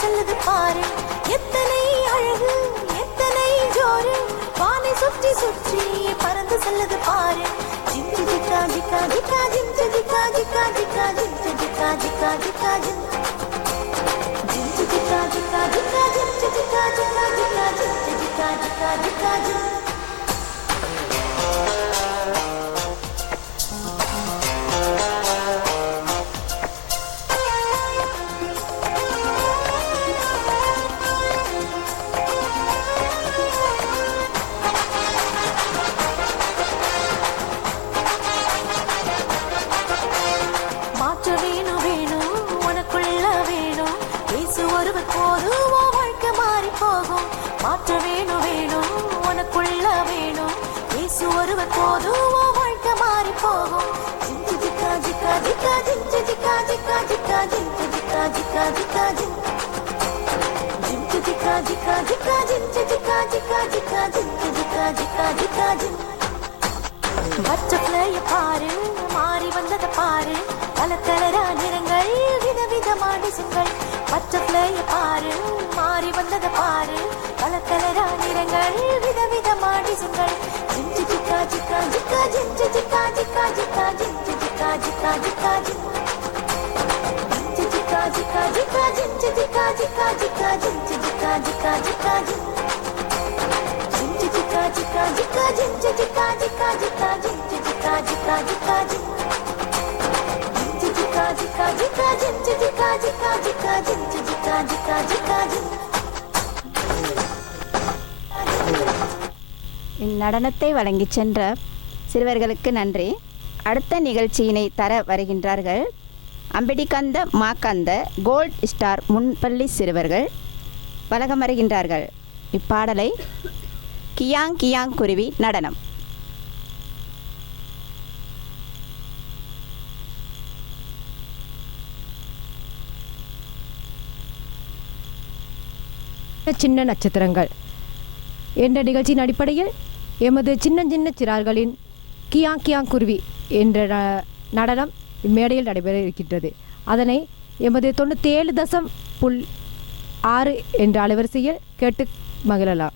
செல்லுது பாரு எத்தனை அழகு எத்தனை ஜோரு வானை சுற்றி சுற்றி பறந்து செல்லுது பாரு ஜிங்கு ஜிக்கா ஜிக்கா ஜிக்கா ஜிங்கு ஜிக்கா ஜிக்கா ஜிக்கா ஜிங்கு ஜிக்கா ஜிக்கா ஜிக்கா ஜிங்கு ஜிக்கா ஜிக்கா ஜிக்கா ஜிங்கு ஜிக்கா ஜிக்கா ஜிக்கா ஜிங்கு ஜிக்கா ஜிக்கா ஜிக்கா ஜிங்கு மாற்ற வேணும் வேணும் உனக்குள்ள வேணும் இயேசு ஒருவர் போதும் உன் வாழ்க்கை மாறி போகும் ஜிங்கு ஜிக்கா ஜிக்கா ஜிக்கா ஜிங்கு ஜிக்கா ஜிக்கா ஜிக்கா ஜிங்கு ஜிக்கா ஜிக்கா ஜிக்கா ஜிங்கு ஜிக்கா ஜிக்கா ஜிக்கா ஜிங்கு ஜிக்கா ஜிக்கா ஜிக்கா ஜிங்கு ஜிக்கா ஜிக்கா ஜிக்கா ஜிங்கு பட்டர்ஃப்ளைய பாரு மாறி வந்தத பாரு பல கலரா நிறங்கள் விதவிதமான டிசைன்கள் பட்டர்ஃப்ளைய பாரு மாறி வந்தத பாரு பல கலரா நிறங்கள் விதவிதமான டிசைன்கள் ஜிங்கு ஜிக்கா ஜிக்கா ஜிக்கா ஜிங்கு ஜிக்கா ஜிக்கா ஜிக்கா ஜிங்கு ஜிக்கா ஜிக்கா ஜிக்கா ஜிங்கு ஜிக்கா ஜிக்கா ஜிக்கா ஜிங்கு ஜிக்கா ஜிக்கா ஜிக்கா ஜிங்கு ஜிக்கா ஜிக்கா ஜிக்கா ஜிங்கு ஜிக்கா ஜிக்கா ஜிக்கா ஜிங்கு ஜிக்கா ஜிக்கா ஜிக்கா ஜிங்கு ஜிக்கா ஜிக்கா ஜிக்கா ஜிங்கு ஜிக்கா ஜிக்கா ஜிக்கா ஜிங்கு ஜிக்கா ஜிக்கா ஜிக்கா ஜிங்கு ஜிக்கா ஜிக்கா ஜிக்கா இந்நடனத்தை வழங்கிச் சென்ற சிறுவர்களுக்கு நன்றி. அடுத்த நிகழ்ச்சியினை தர வருகின்றார்கள் அம்பிடிகந்த மாக்கந்த கோல்ட் ஸ்டார் முன்பள்ளி சிறுவர்கள் வழங்க வருகின்றார்கள். இப்பாடலை கியாங் கியாங் குருவி நடனம். சின்ன நட்சத்திரங்கள் என்ற நிகழ்ச்சியின் அடிப்படையில் எமது சின்ன சின்ன சிறார்களின் கியாங் கியாங் குருவி என்ற நடனம் இம்மேடையில் நடைபெற இருக்கின்றது. அதனை எமது 97.6 என்ற அலைவரிசையில் கேட்டு மகிழலாம்.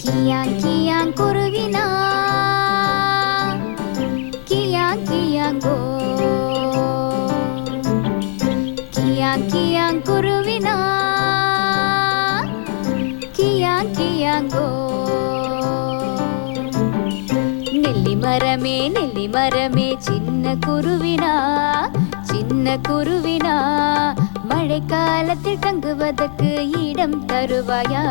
கியாங் கியாங் குருவினா கியாங் கியாங்கோ கியாங் கியாங் குருவினா கியாங் கியாங்கோ நெல்லி மரமே சின்ன குருவினா மழைக்காலத்தில் தங்குவதற்கு இடம் தருவாயா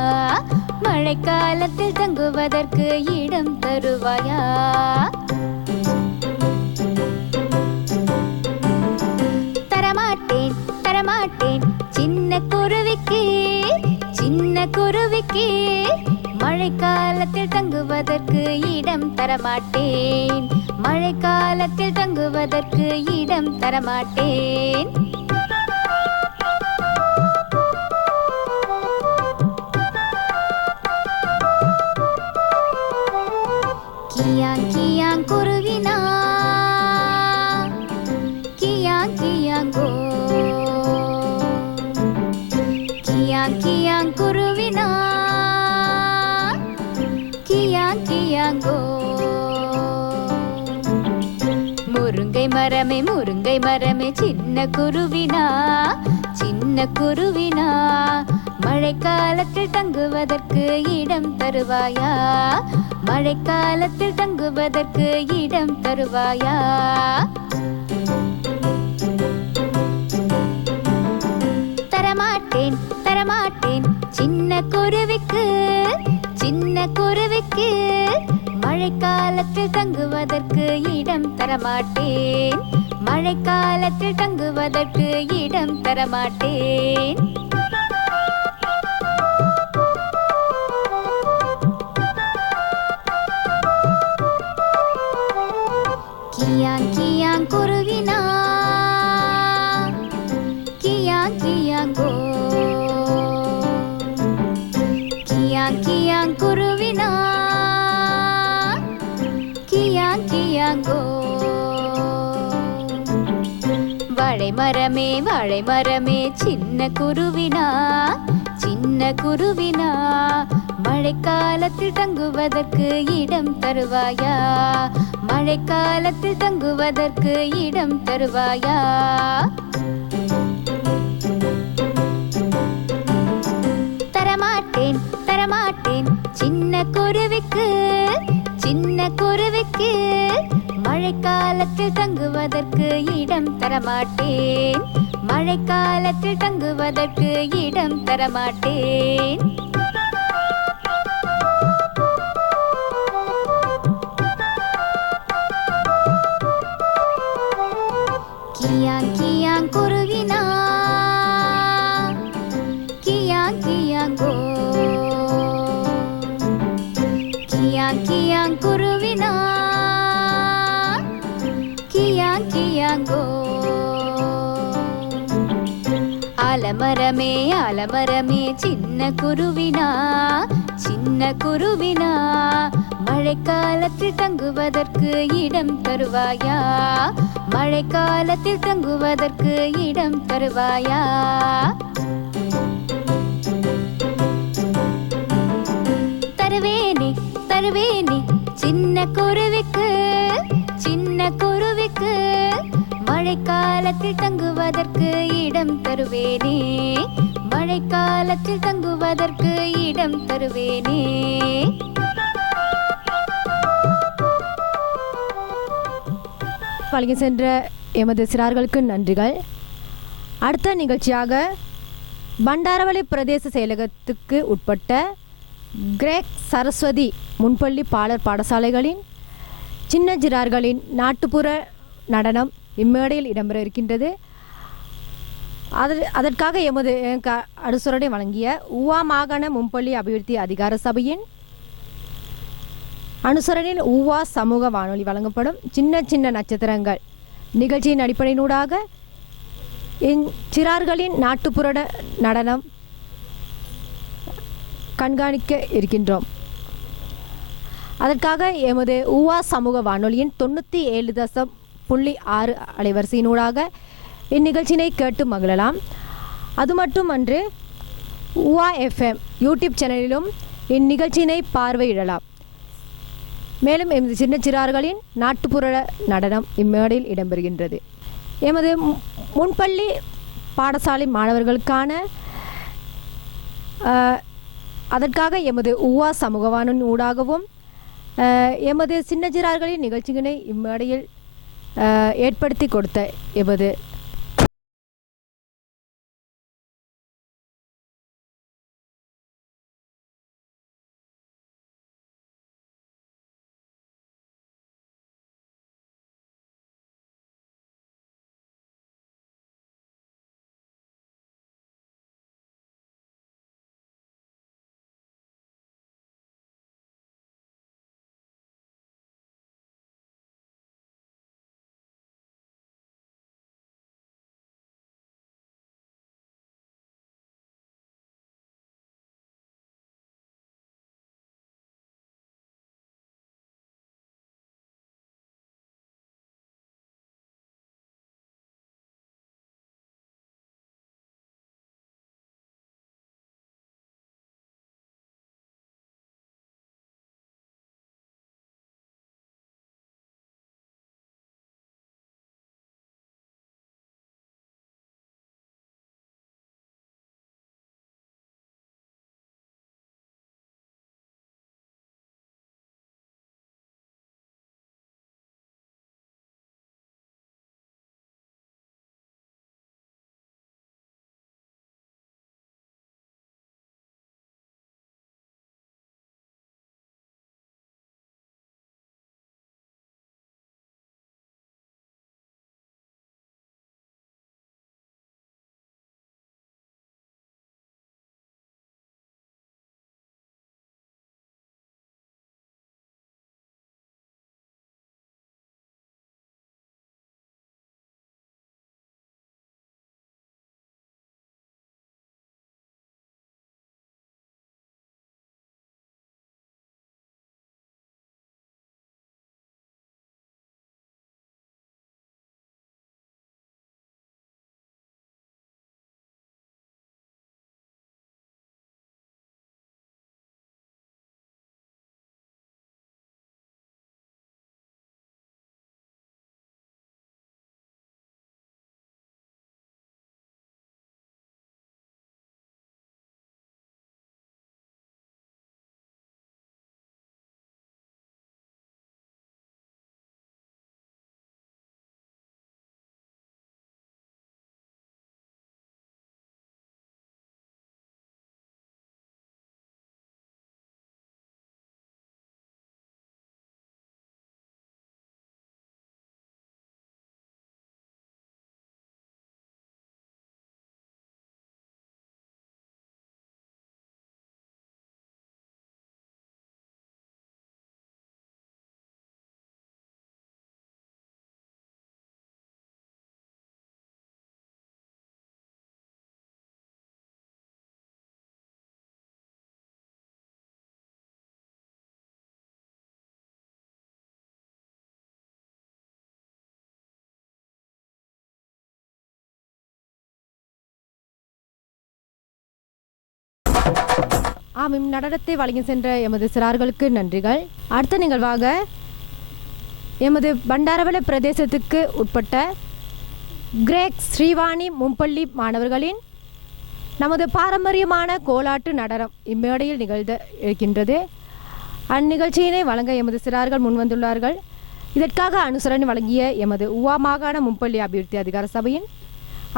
மழைக்காலத்தில் தங்குவதற்கு இடம் தருவாயா தரமாட்டேன் சின்ன குருவிக்கு மழைக்காலத்தில் தங்குவதற்கு இடம் தரமாட்டேன் மழைக்காலத்தில் தங்குவதற்கு இடம் தரமாட்டேன் கியாங் கியாங் குருவினா கியாங் கியாங்கோ கியாங் கியாங் குருவினா கியாங் கியாங்கோ முருங்கை மரமே சின்ன குருவினா மழைக்காலத்தில் தங்குவதற்கு இடம் தருவாயா மழைக்காலத்தில் தங்குவதற்கு இடம் தருவாயா தரமாட்டேன் சின்ன குருவிக்கு மழைக்கால மழைக்காலத்தில் தங்குவதற்கு இடம் தரமாட்டேன். மழைக்காலத்தில் தங்குவதற்கு இடம் தரமாட்டேன். கியாங் கியாங் குருவினா கியாங் கியாங்கோ கியாங் கியாங் குருவினா கியாங் கியாங்கோ. வாழை மரமே சின்ன குருவினா சின்ன குருவினா, மழைக்காலத்தில் தங்குவதற்கு இடம் தருவாயா? மழைக்காலத்தில் தங்குவதற்கு இடம் தருவாயா? தரமாட்டேன் தரமாட்டேன் சின்ன குருவிக்கு சின்ன குருவிக்கு, மழைக்காலத்தில் தங்குவதற்கு இடம் தரமாட்டேன். மழைக்காலத்தில் தங்குவதற்கு இடம் தரமாட்டேன். கியாங் கியாங் குருவினா கியாங் கியாங்கோ கியாங் கியாங் குருவினா கியாங் கியாங்கோ. ஆலமரமே சின்ன குருவினா சின்ன குருவினா, மழைக்காலத்தில் தங்குவதற்கு இடம் தருவாயா? மழைக்காலத்தில் தங்குவதற்கு இடம் தருவாயா? தருவேனே தருவேனே சின்ன குருவிக்கு சின்ன குருவிக்கு, மழைக்காலத்தில் தங்குவதற்கு இடம் தருவேனே. மழைக்காலத்தில் தங்குவதற்கு இடம் தருவேனே. வழங்கி சென்ற எமது சிறார்களுக்கு நன்றிகள். அடுத்த நிகழ்ச்சியாக பண்டாரவளை பிரதேச செயலகத்துக்கு உட்பட்ட கிரேக் சரஸ்வதி முன்பள்ளி பாலர் பாடசாலைகளின் சின்ன சிறார்களின் நாட்டுப்புற நடனம் இம்மேடையில் இடம்பெற இருக்கின்றது. அதற்காக எமது அனுசரணை வழங்கிய ஊவா மாகாண முன்பள்ளி அபிவிருத்தி அதிகார சபையின் அனுசரணில் ஊவா சமூக வானொலி வழங்கப்படும் சின்ன சின்ன நட்சத்திரங்கள் நிகழ்ச்சியின் அடிப்படையினூடாக சிறார்களின் நாட்டுப்புற நடனம் கண்காணிக்க இருக்கின்றோம். அதற்காக எமது ஊவா சமூக வானொலியின் 97.6 அலைவரிசையினூடாக இந்நிகழ்ச்சியினை கேட்டு மகிழலாம். அது மட்டுமன்று ஊவா FM யூடியூப் சேனலிலும் இந்நிகழ்ச்சியினை பார்வையிடலாம். மேலும் எமது சின்ன சிறார்களின் நாட்டுப்புற நடனம் இம்மேடையில் இடம்பெறுகின்றது. எமது முன்பள்ளி பாடசாலை மாணவர்களுக்கான அதற்காக எமது ஊவா சமூக வானொலி ஊடாகவும் எமது சின்ன சிறார்களின் நிகழ்ச்சிகளை இம்மேடையில் ஏற்படுத்தி கொடுத்த எமது நடனத்தை வழங்கி சென்ற எமது சிறார்களுக்கு நன்றிகள். அடுத்த நிகழ்வாக எமது பண்டாரவள பிரதேசத்துக்கு உட்பட்ட கிரேக் ஸ்ரீவாணி மும்பள்ளி மாணவர்களின் நமது பாரம்பரியமான கோலாட்டு நடனம் இம்மேடையில் நிகழ்ந்த இருக்கின்றது. அந்நிகழ்ச்சியினை வழங்க எமது சிறார்கள் முன்வந்துள்ளார்கள். இதற்காக அனுசரணை வழங்கிய எமது உவா மாகாண மும்பள்ளி அபிவிருத்தி அதிகார சபையின்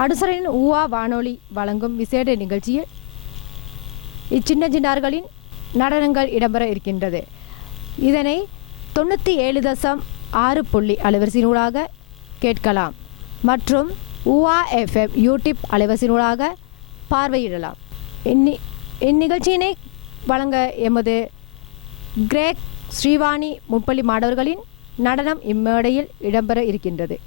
அனுசரணின் உவா வானொலி வழங்கும் விசேட நிகழ்ச்சியில் இச்சின்னஞ்சின்னார்களின் நடனங்கள் இடம்பெற இருக்கின்றது. இதனை 97.6 அலைவரிசையினூடாக கேட்கலாம் மற்றும் உவா FM யூடியூப் அலைவரிசையினூடாக பார்வையிடலாம். இந்நிகழ்ச்சியினை வழங்க எமது கிரேக் ஸ்ரீவாணி மும்பள்ளி மாணவர்களின் நடனம் இம்மேடையில் இடம்பெற இருக்கின்றது.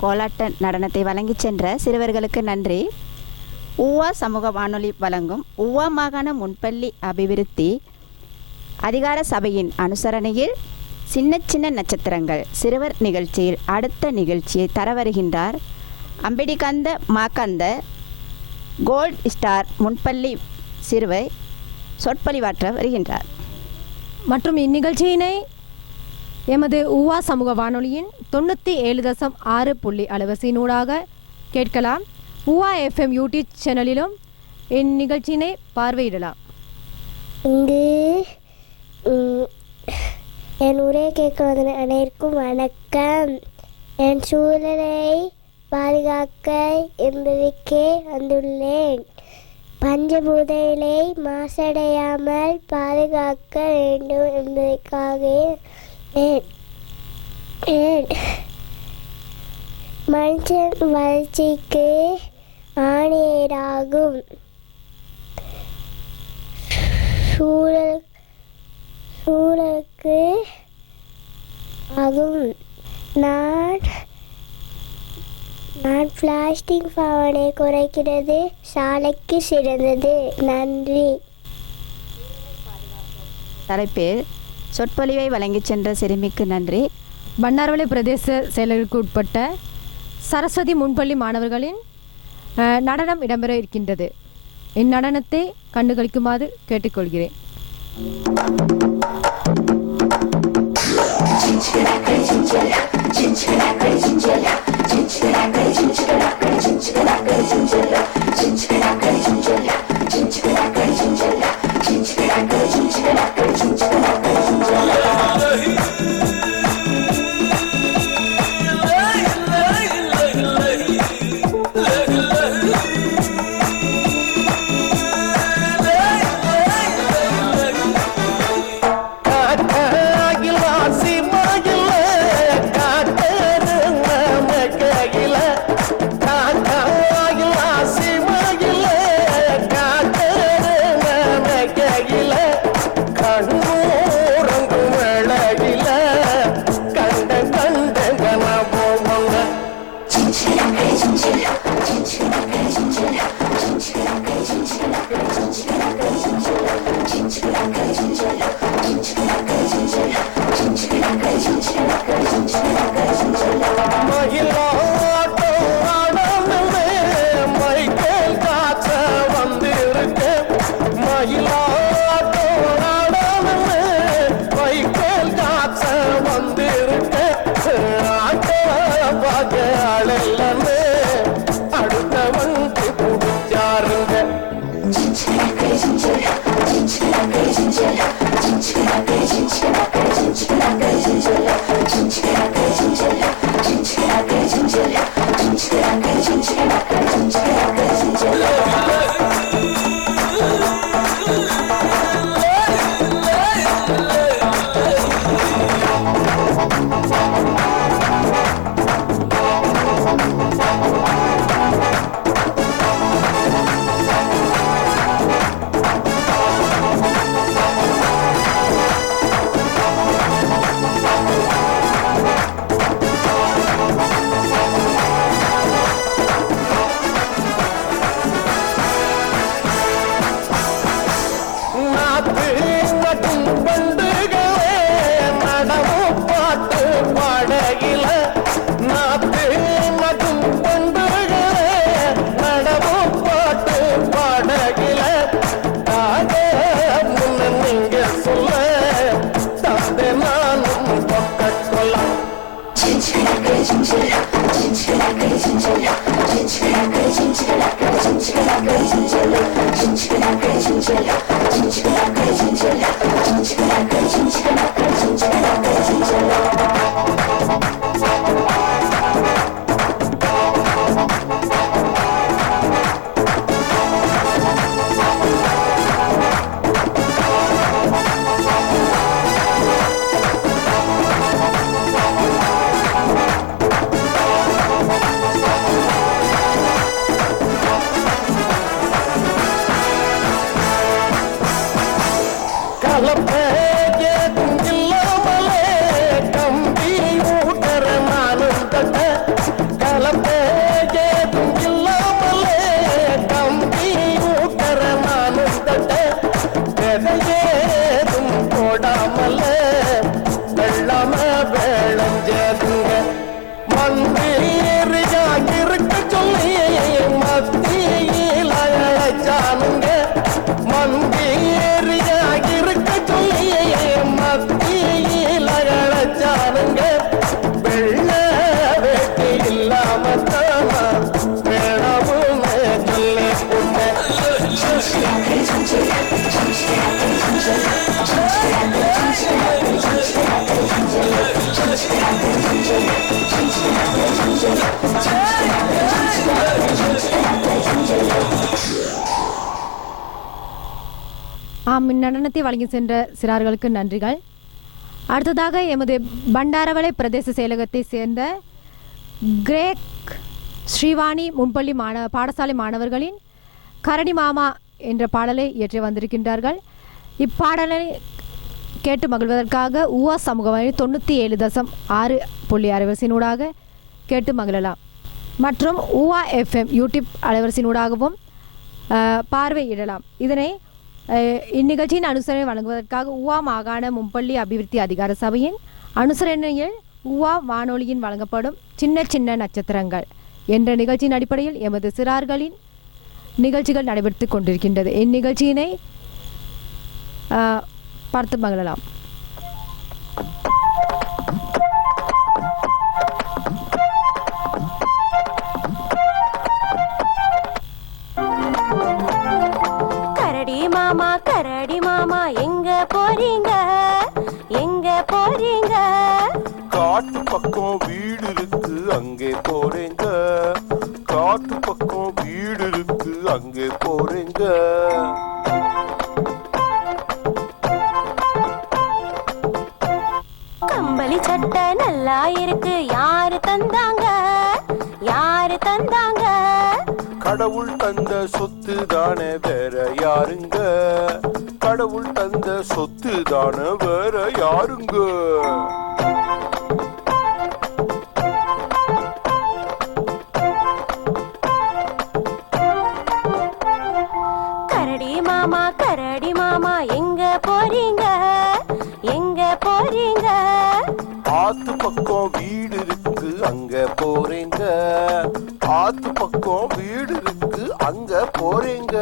கோலாட்ட நடனத்தை வழங்கி சென்ற சிறுவர்களுக்கு நன்றி. உவா சமூக வானொலி வழங்கும் உவா மாகாண முன்பள்ளி அபிவிருத்தி அதிகார சபையின் அனுசரணையில் சின்ன சின்ன நட்சத்திரங்கள் சிறுவர் நிகழ்ச்சியில் அடுத்த நிகழ்ச்சியை தர வருகின்றார் அம்பிடிகந்த மாக்கந்த கோல்ட் ஸ்டார் முன்பள்ளி சிறுவர் சொற்பொழிவாற்ற வருகின்றார். மற்றும் இந்நிகழ்ச்சியினை எமது உவா சமூக வானொலியின் 97.6 அலைவரிசையினூடாக கேட்கலாம். உவா FM யூடியூப் சேனலிலும் இந்நிகழ்ச்சியினை பார்வையிடலாம். இங்கு என் உரையை கேட்க வந்த அனைவருக்கும் வணக்கம். என் சூழலை பாதுகாக்க என்பதற்கே வந்துள்ளேன். பஞ்சபூதங்களை மாசடையாமல் பாதுகாக்க வேண்டும் என்பதற்காக மனுஷன் வளர்ச்சிக்கு ஆணையராகும் சூழலுக்கு ஆகும். நான் பிளாஸ்டிக் பாவனை குறைக்கிறது சாலைக்கு சிறந்தது. நன்றி. தலைப்பில் சொற்பொழிவை வழங்கிச் சென்ற சிறுமிக்கு நன்றி. பண்டாரவளை பிரதேச செயலருக்கு உட்பட்ட சரஸ்வதி முன்பள்ளி மாணவர்களின் நடனம் இடம்பெற இருக்கின்றது. இந்நடனத்தை கண்டுகளிக்குமாறு கேட்டுக்கொள்கிறேன். இந்நடனத்தை வழங்கி சென்ற சிறார்களுக்கு நன்றிகள். அடுத்ததாக எமது பண்டாரவளை பிரதேச செயலகத்தை சேர்ந்த கிரேக் ஸ்ரீவாணி முன்பள்ளி பாடசாலை மாணவர்களின் கரடி மாமா என்ற பாடலை இயற்றி வந்திருக்கின்றார்கள். இப்பாடலை கேட்டு மகிழ்வதற்காக உவா சமூக வானொலி 97.6 அலைவரிசையினூடாக கேட்டு மகிழலாம். மற்றும் உவா FM யூடியூப் அலைவரிசையினூடாகவும் பார்வையிடலாம். இதனை இந்நிகழ்ச்சியின் அனுசரணை வழங்குவதற்காக ஊவா மாகாண முன்பள்ளி அபிவிருத்தி அதிகார சபையின் அனுசரணையில் ஊவா வானொலியின் வழங்கப்படும் சின்ன சின்ன நட்சத்திரங்கள் என்ற நிகழ்ச்சியின் அடிப்படையில் எமது சிறார்களின் நிகழ்ச்சிகள் நடைபெற்று கொண்டிருக்கின்றது. இந்நிகழ்ச்சியினை பார்த்து மகிழலாம். கரடி மாமா எங்க போறீங்க எங்க போறீங்க? காட்டு பக்கம் வீடு இருக்கு அங்கே போறேங்க. காட்டு பக்கம் வீடு இருக்கு அங்கே போறேங்க. கம்பளி சட்டை நல்லா இருக்கு யாரு தந்தாங்க யாரு தந்தாங்க? கடவுள் தந்த சொத்து தானே வேற யாருங்க? கடவுள் தந்த சொத்து தானே வேற யாருங்க? கரடி மாமா எங்க போறீங்க எங்க போறீங்க? ஆத்து பக்கம் வீடு இருக்கு அங்க போறேங்க. ஆத்து பக்கம் வீடு இருக்கு அங்க போறேங்க.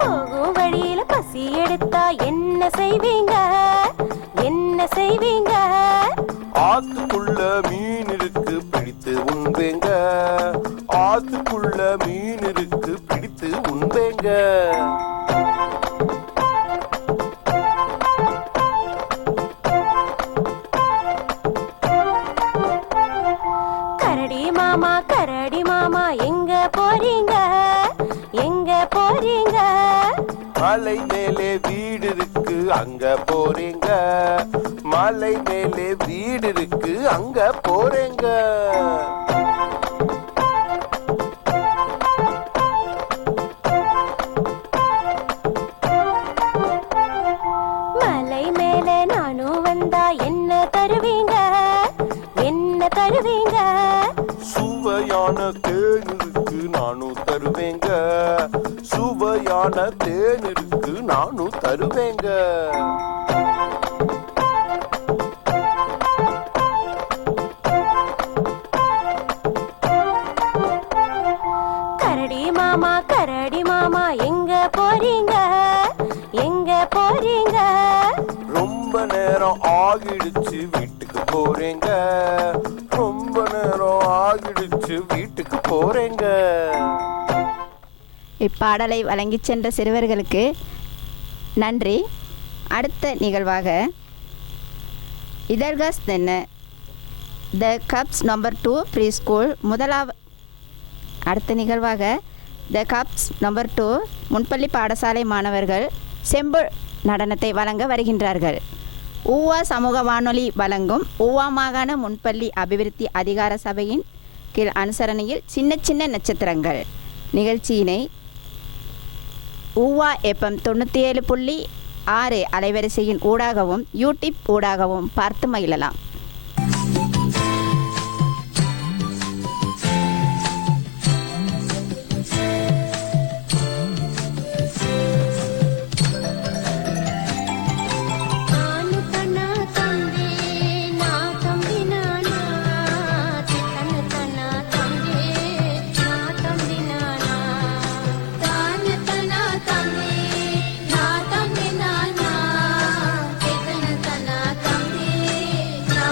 போகும் வழியில பசி எடுத்தா என்ன செய்வீங்க என்ன செய்வீங்க? ஆத்துக்குள்ள மீன் இருக்கு பிடித்து உண்பேங்க. ஆத்துக்குள்ள மீன் இருக்கு பிடித்து உண்பேங்க. கரடி மாமா எங்க போறீங்க எங்க போறீங்க? மலை மேலே வீடு இருக்கு அங்க போறேங்க. மலை மேலே வீடு இருக்கு அங்க போறேங்க. மலை மேலே நானும் வந்தா என்ன தருவீங்க என்ன தருவீங்க? சுவையான தேன் இருக்கு நானும் தருவேங்க. சுவையான தேன் இருக்கு நானும் தருவேங்க. கரடி மாமா எங்க போறீங்க எங்க போறீங்க? ரொம்ப நேரம் ஆகிடுச்சு வீட்டுக்கு போறேங்க. ரொம்ப நேரம் ஆகிடுச்சு வீட்டுக்கு போறேங்க. இப்பாடலை வழங்கிச் சென்ற சிறுவர்களுக்கு நன்றி. அடுத்த நிகழ்வாக இதழ்கஸ் the cubs number 2 preschool அடுத்த நிகழ்வாக த கப்ஸ் நம்பர் 2 முன்பள்ளி பாடசாலை மாணவர்கள் செம்பு நடனத்தை வழங்க வருகின்றார்கள். ஊவா சமூக வானொலி வழங்கும் ஊவா மாகாண முன்பள்ளி அபிவிருத்தி அதிகார சபையின் கீழ் அனுசரணையில் சின்ன சின்ன நட்சத்திரங்கள் நிகழ்ச்சியினை ஊவா FM 97.6 அலைவரிசையின் ஊடாகவும் யூடியூப் ஊடாகவும் பார்த்து மகிழலாம். Na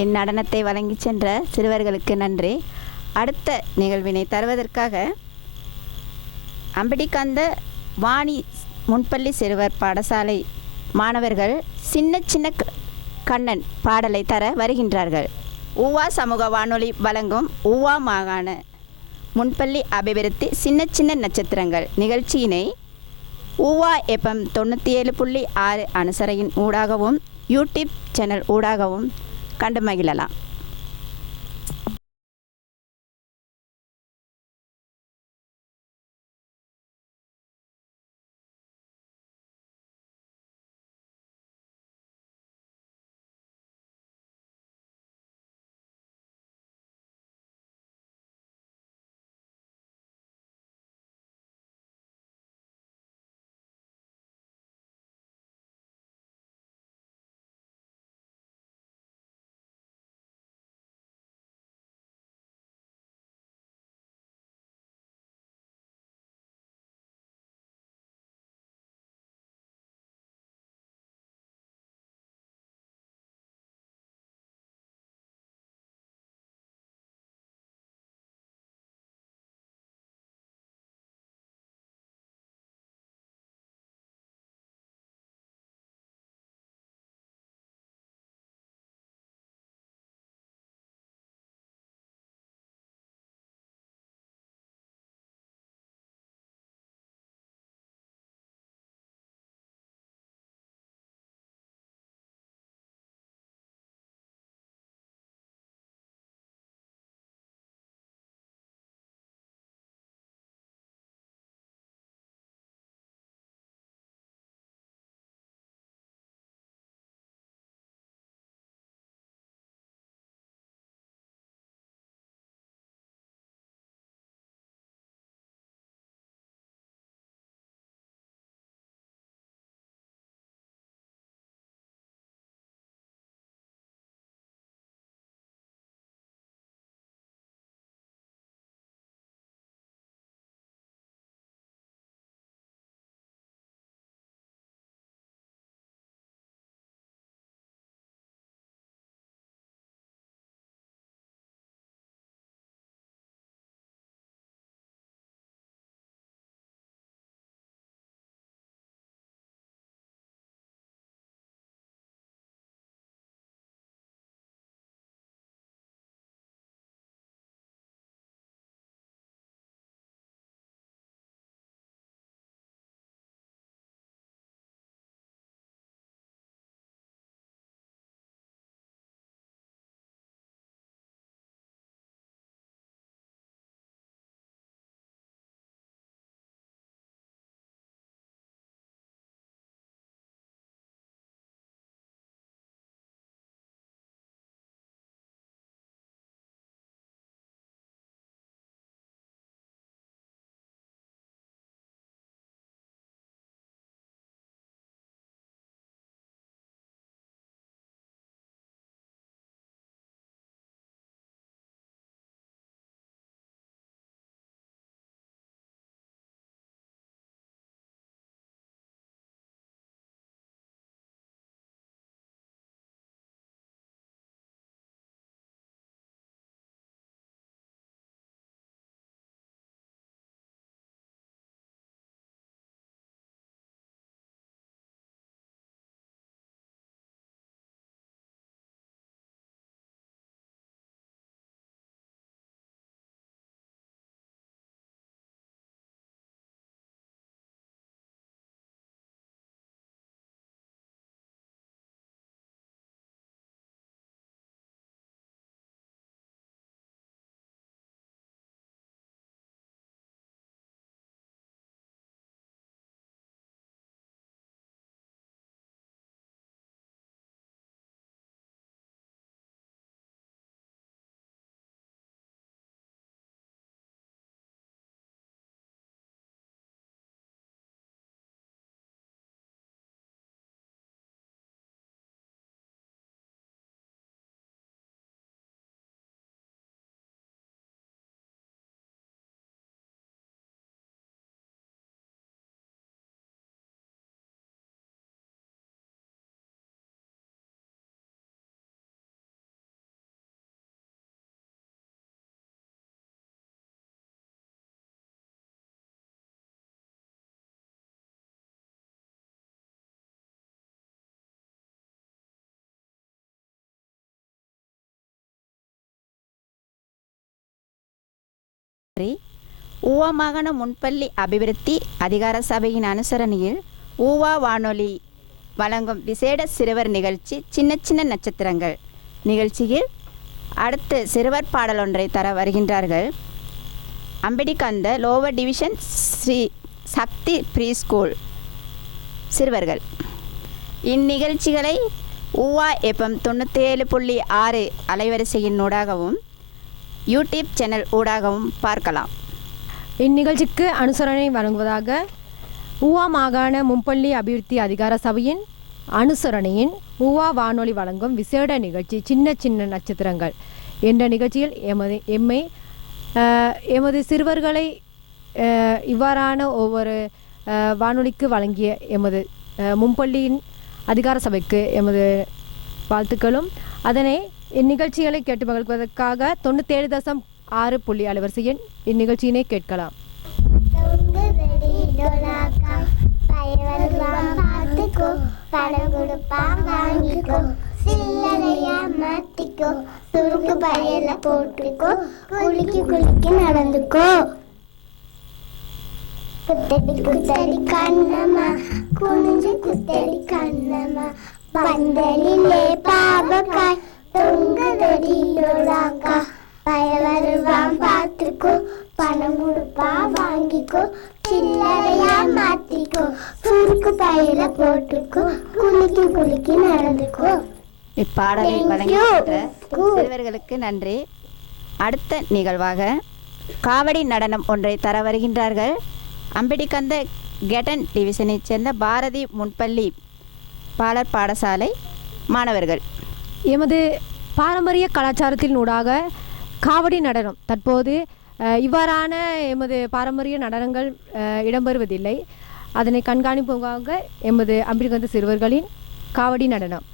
என் நடனத்தை வழங்கி சென்ற சிறுவர்களுக்கு நன்றி. அடுத்த நிகழ்வினை தருவதற்காக அம்பிடிகாந்த வாணி முன்பள்ளி சிறுவர் பாடசாலை மாணவர்கள் சின்ன சின்ன கண்ணன் பாடலை தர வருகின்றார்கள். ஊவா சமூக வானொலி வழங்கும் ஊவா மாகாண முன்பள்ளி அபிவிருத்தி சின்ன சின்ன நட்சத்திரங்கள் நிகழ்ச்சியினை ஊவா எஃப்எம் 97.6 அனுசரையின் ஊடாகவும் யூடியூப் சேனல் ஊடாகவும் கண்டு மகிழலாம். ஊவா மாகாண முன்பள்ளி அபிவிருத்தி அதிகார சபையின் அனுசரணையில் ஊவா வானொலி வழங்கும் விசேட சிறுவர் நிகழ்ச்சி சின்ன சின்ன நட்சத்திரங்கள் நிகழ்ச்சியில் அடுத்து சிறுவர் பாடல் ஒன்றை தர வருகின்றார்கள். அம்படிக்கந்த லோவர் டிவிஷன் ஸ்ரீ சக்தி ப்ரீ ஸ்கூல் சிறுவர்கள். இந்நிகழ்ச்சிகளை ஊவா எஃப்எம் 97.6 அலைவரிசையின் ஊடாகவும் யூடியூப் சேனல் ஊடாகவும் பார்க்கலாம். இந்நிகழ்ச்சிக்கு அனுசரணை வழங்குவதாக ஊவா மாகாண முன்பள்ளி அபிவிருத்தி அதிகார சபையின் அனுசரணையின் ஊவா வானொலி வழங்கும் விசேட நிகழ்ச்சி சின்ன சின்ன நட்சத்திரங்கள் என்ற நிகழ்ச்சியில் எமது சிறுவர்களை இவ்வாறான ஒவ்வொரு வானொலிக்கு வழங்கிய எமது முன்பள்ளியின் அதிகார சபைக்கு எமது வாழ்த்துக்களும், அதனை இந்நிகழ்ச்சிகளை கேட்டு மகிழ்வதற்காக 97.6 அலைவரிசையின் இந்நிகழ்ச்சியினை கேட்கலாம். நடந்துக்கோ குத்தடி குத்தடி கண்ணம்மா குனிஞ்சு குத்தடி கண்ணம்மா பந்தலிலே பாவக்காய் தொங்குதடி டோலாக்கா பய வருவான் பார்த்துக்கோ பணம் கொடுப்பா வாங்கிக்கோ சில்லறையா மாத்திக்கோ சுருக்கு பயிர போட்டுக்கோ குலுக்கி குலுக்கி நடந்துக்கோ. இப்பாடலை வழங்கிய சிறுவர்களுக்கு நன்றி. அடுத்த நிகழ்வாக காவடி நடனம் ஒன்றை தர வருகின்றார்கள். அம்படிக்கந்த கெட்டன் டிவிஷனைச் சேர்ந்த பாரதி முன்பள்ளி பாலர் பாடசாலை மாணவர்கள். எமது பாரம்பரிய கலாச்சாரத்தின் ஊடாக காவடி நடனம் தற்போது இவ்வாறான எமது பாரம்பரிய நடனங்கள் இடம்பெறுவதில்லை. அதனை கண்காணிப்புக்காக எமது அம்படிக்கந்த சிறுவர்களின் காவடி நடனம்.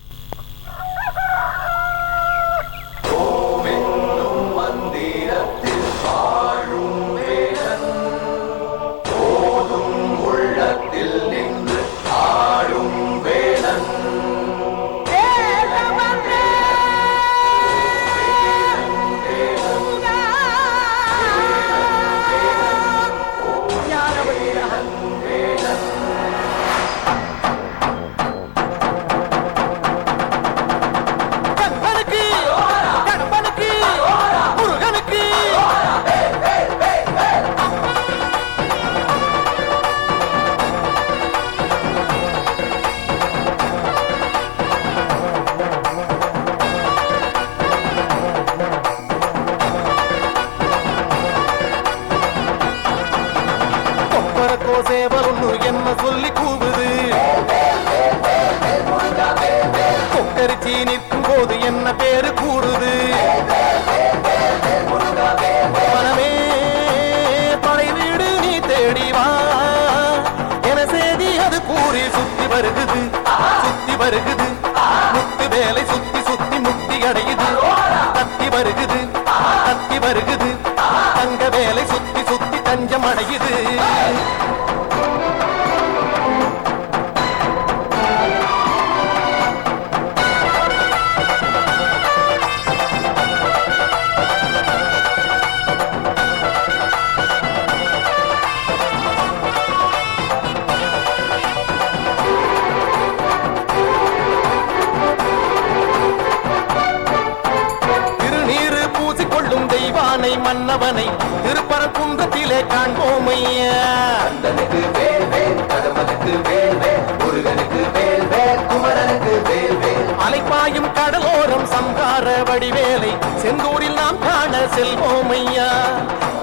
மன்னவனை திருப்பரங்குன்றத்திலே காண்போமையா. அலைப்பாயும் கடலோரம் சம்ஹார வடிவேலை செந்தூரில் நாம் காண செல்வோமையா.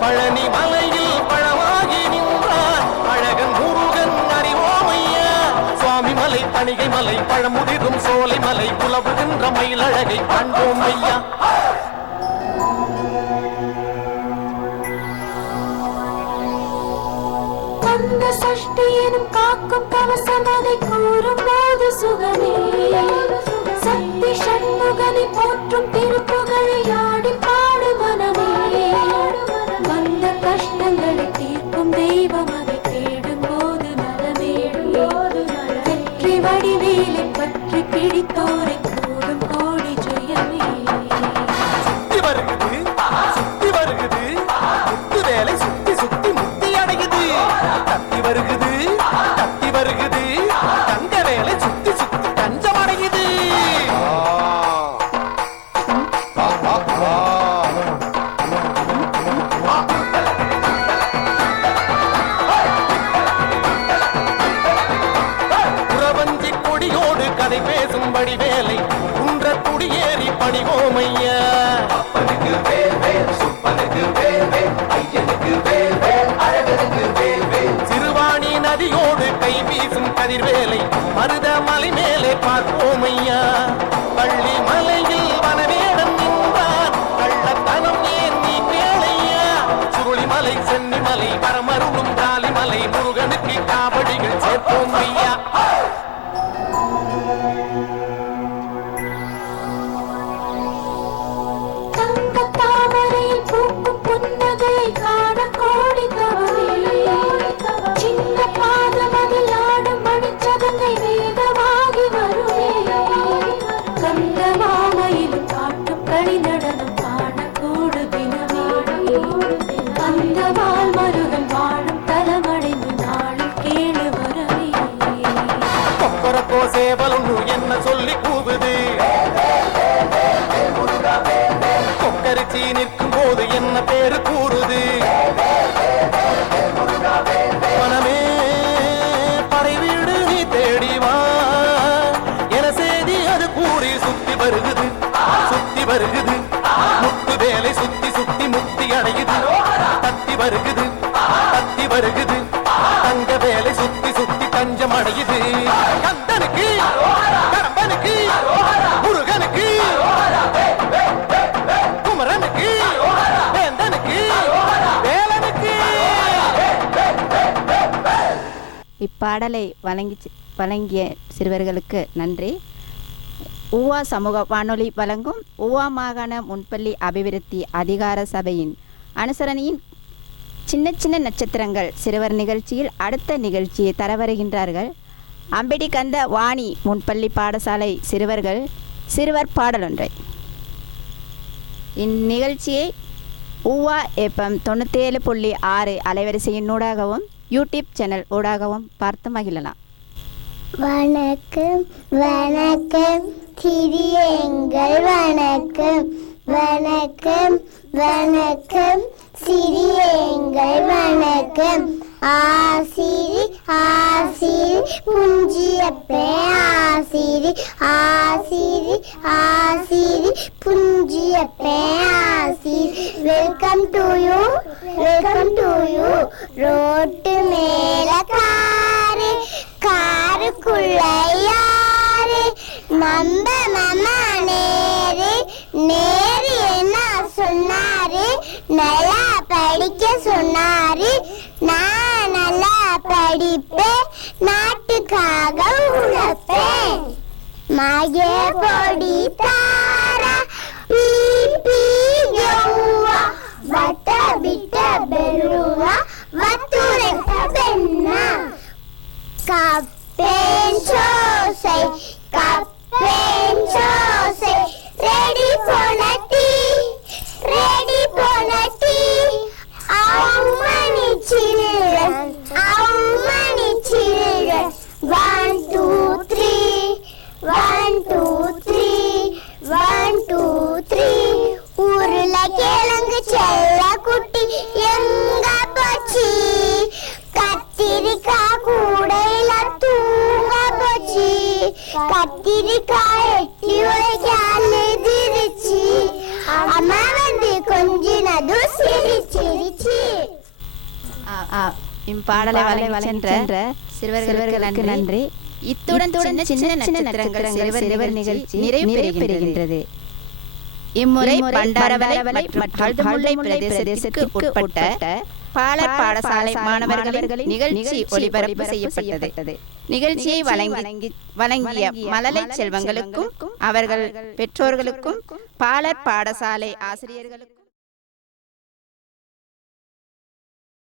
பழனி மலையில் பழமாகி நின்றார் அழகன் முருகன் அறிவோமையா. சுவாமி மலை, தணிகை மலை, பழமுதிரும் சோலை மலை, புலவுகின்ற மயிலழகை காண்போமையா. சஷ்டியனும் காக்கும் கவசம் அதை கூறும் போது சுகமே. சக்தி சண்முகனை போற்றும் திருப்புகழை ஆடி பாடு மனமே. வந்த கஷ்டங்களை தீர்க்கும் தெய்வம் அதை தேடும் போது நலமேடு. வெற்றி வடிவேலை பற்றி பிடித்தோரை கூடும் கோடி ஜெயமே. சுத்தி வருகுது முத்து வேலை கதிர்வேலை மருத மலை மேலே பார்ப்போம் ஐயா. பள்ளி மலையில் வனவேடன் நின்றான், கள்ளத்தனம் ஏன் நீ கேளையா. சுருளிமலை சென்னிமலை வரமருளும் காலிமலை முருகனுக்கு காவடிகள் சேர்ப்போம் ஐயா. சேவலொன்று என்ன சொல்லி கூவுது, கொக்கரிச்சி நிற்கும் போது என்ன பேரு கூறுது. மனமே படை வீடு நீ தேடிவா என செய்தி அது கூறி சுத்தி வருகுது சுத்தி வருகுது. முத்து வேலை சுத்தி சுத்தி முக்தி அடையுது. தத்தி வருகுது தத்தி வருகுது. தங்க வேலை சுத்தி சுத்தி தஞ்சம் அடையுது. கந்தனுக்கு கடம்பனுக்கு முருகனுக்கு குமரனுக்கு வேந்தனுக்கு வேலனுக்கு. இப்பாடலை வழங்கிய சிறுவர்களுக்கு நன்றி. ஊவா சமூக வானொலி வழங்கும் ஊவா மாகாண முன்பள்ளி அபிவிருத்தி அதிகார சபையின் அனுசரணையின் சின்ன சின்ன நட்சத்திரங்கள் சிறுவர் நிகழ்ச்சியில் அடுத்த நிகழ்ச்சியை தர வருகின்றார்கள். அம்பிடிகந்த வாணி முன்பள்ளி பாடசாலை சிறுவர்கள் சிறுவர் பாடலொன்றை. இந்நிகழ்ச்சியை ஊவா FM 97.6 அலைவரிசையின் ஊடாகவும் யூடியூப் சேனல் ஊடாகவும் பார்த்து மகிழலாம். வணக்கம் வணக்கம் சிறியங்கள் வணக்கம் வணக்கம் வணக்கம் சிறியங்கள் வணக்கம். ஆசிரி ஆசிரி புஞ்சியப்பே ஆசிரி ஆசிரி ஆசிரி புஞ்சியப்பே ஆசிரி. Welcome to you welcome to you. Road மேல காரு காருக்குள்ள யாரு நம்ம மாமா நேரு நேரு என்ன சொன்னாரு, நல்லா படிக்க சொன்னாரு. நான் நல்லா படிப்பேன், நாட்டுக்காக உழைப்பேன். மாயே பொடி தாரா பீ யௌவா வட்ட பிட்ட பெருவா வத்துரைத்த பெண்ணா. கப்பேன் சோசை கப்பேன் சோசை ரெடி போன tea ready for the tea. How many children? How many children? 1, 2, 3. 1, 2, 3. 1, 2, 3. ஊருல கிழங்கு செல்ல குட்டி எங்க போச்சு? கத்திரிக்காய் கூடையில தூங்க போச்சு. கத்திரிக்காய் எட்டி உடைக்கால் எதிரிச்சு. அம்மா வந்து கொஞ்சினது சிரிச்சிரிச்சு. இப்பாடலை வழங்கின்ற சிறுவர்களுக்கு நன்றி. இத்துடன் சின்ன நட்சத்திரங்கள் சிறுவர் நிகழ்ச்சி நிறைவு பெறுகின்றது. இம்முறை பண்டாரவளை மற்றும் ஹல்துமுல்லை பிரதேசத்திற்கு உட்பட்ட பாலர் பாடசாலை மாணவர்களின் நிகழ்ச்சி ஒளிபரப்பு செய்யப்பட்டது. நிகழ்ச்சியை வழங்கிய மழலை செல்வங்களுக்கும் அவர்கள் பெற்றோர்களுக்கும் பாலர் பாடசாலை ஆசிரியர்களுக்கும்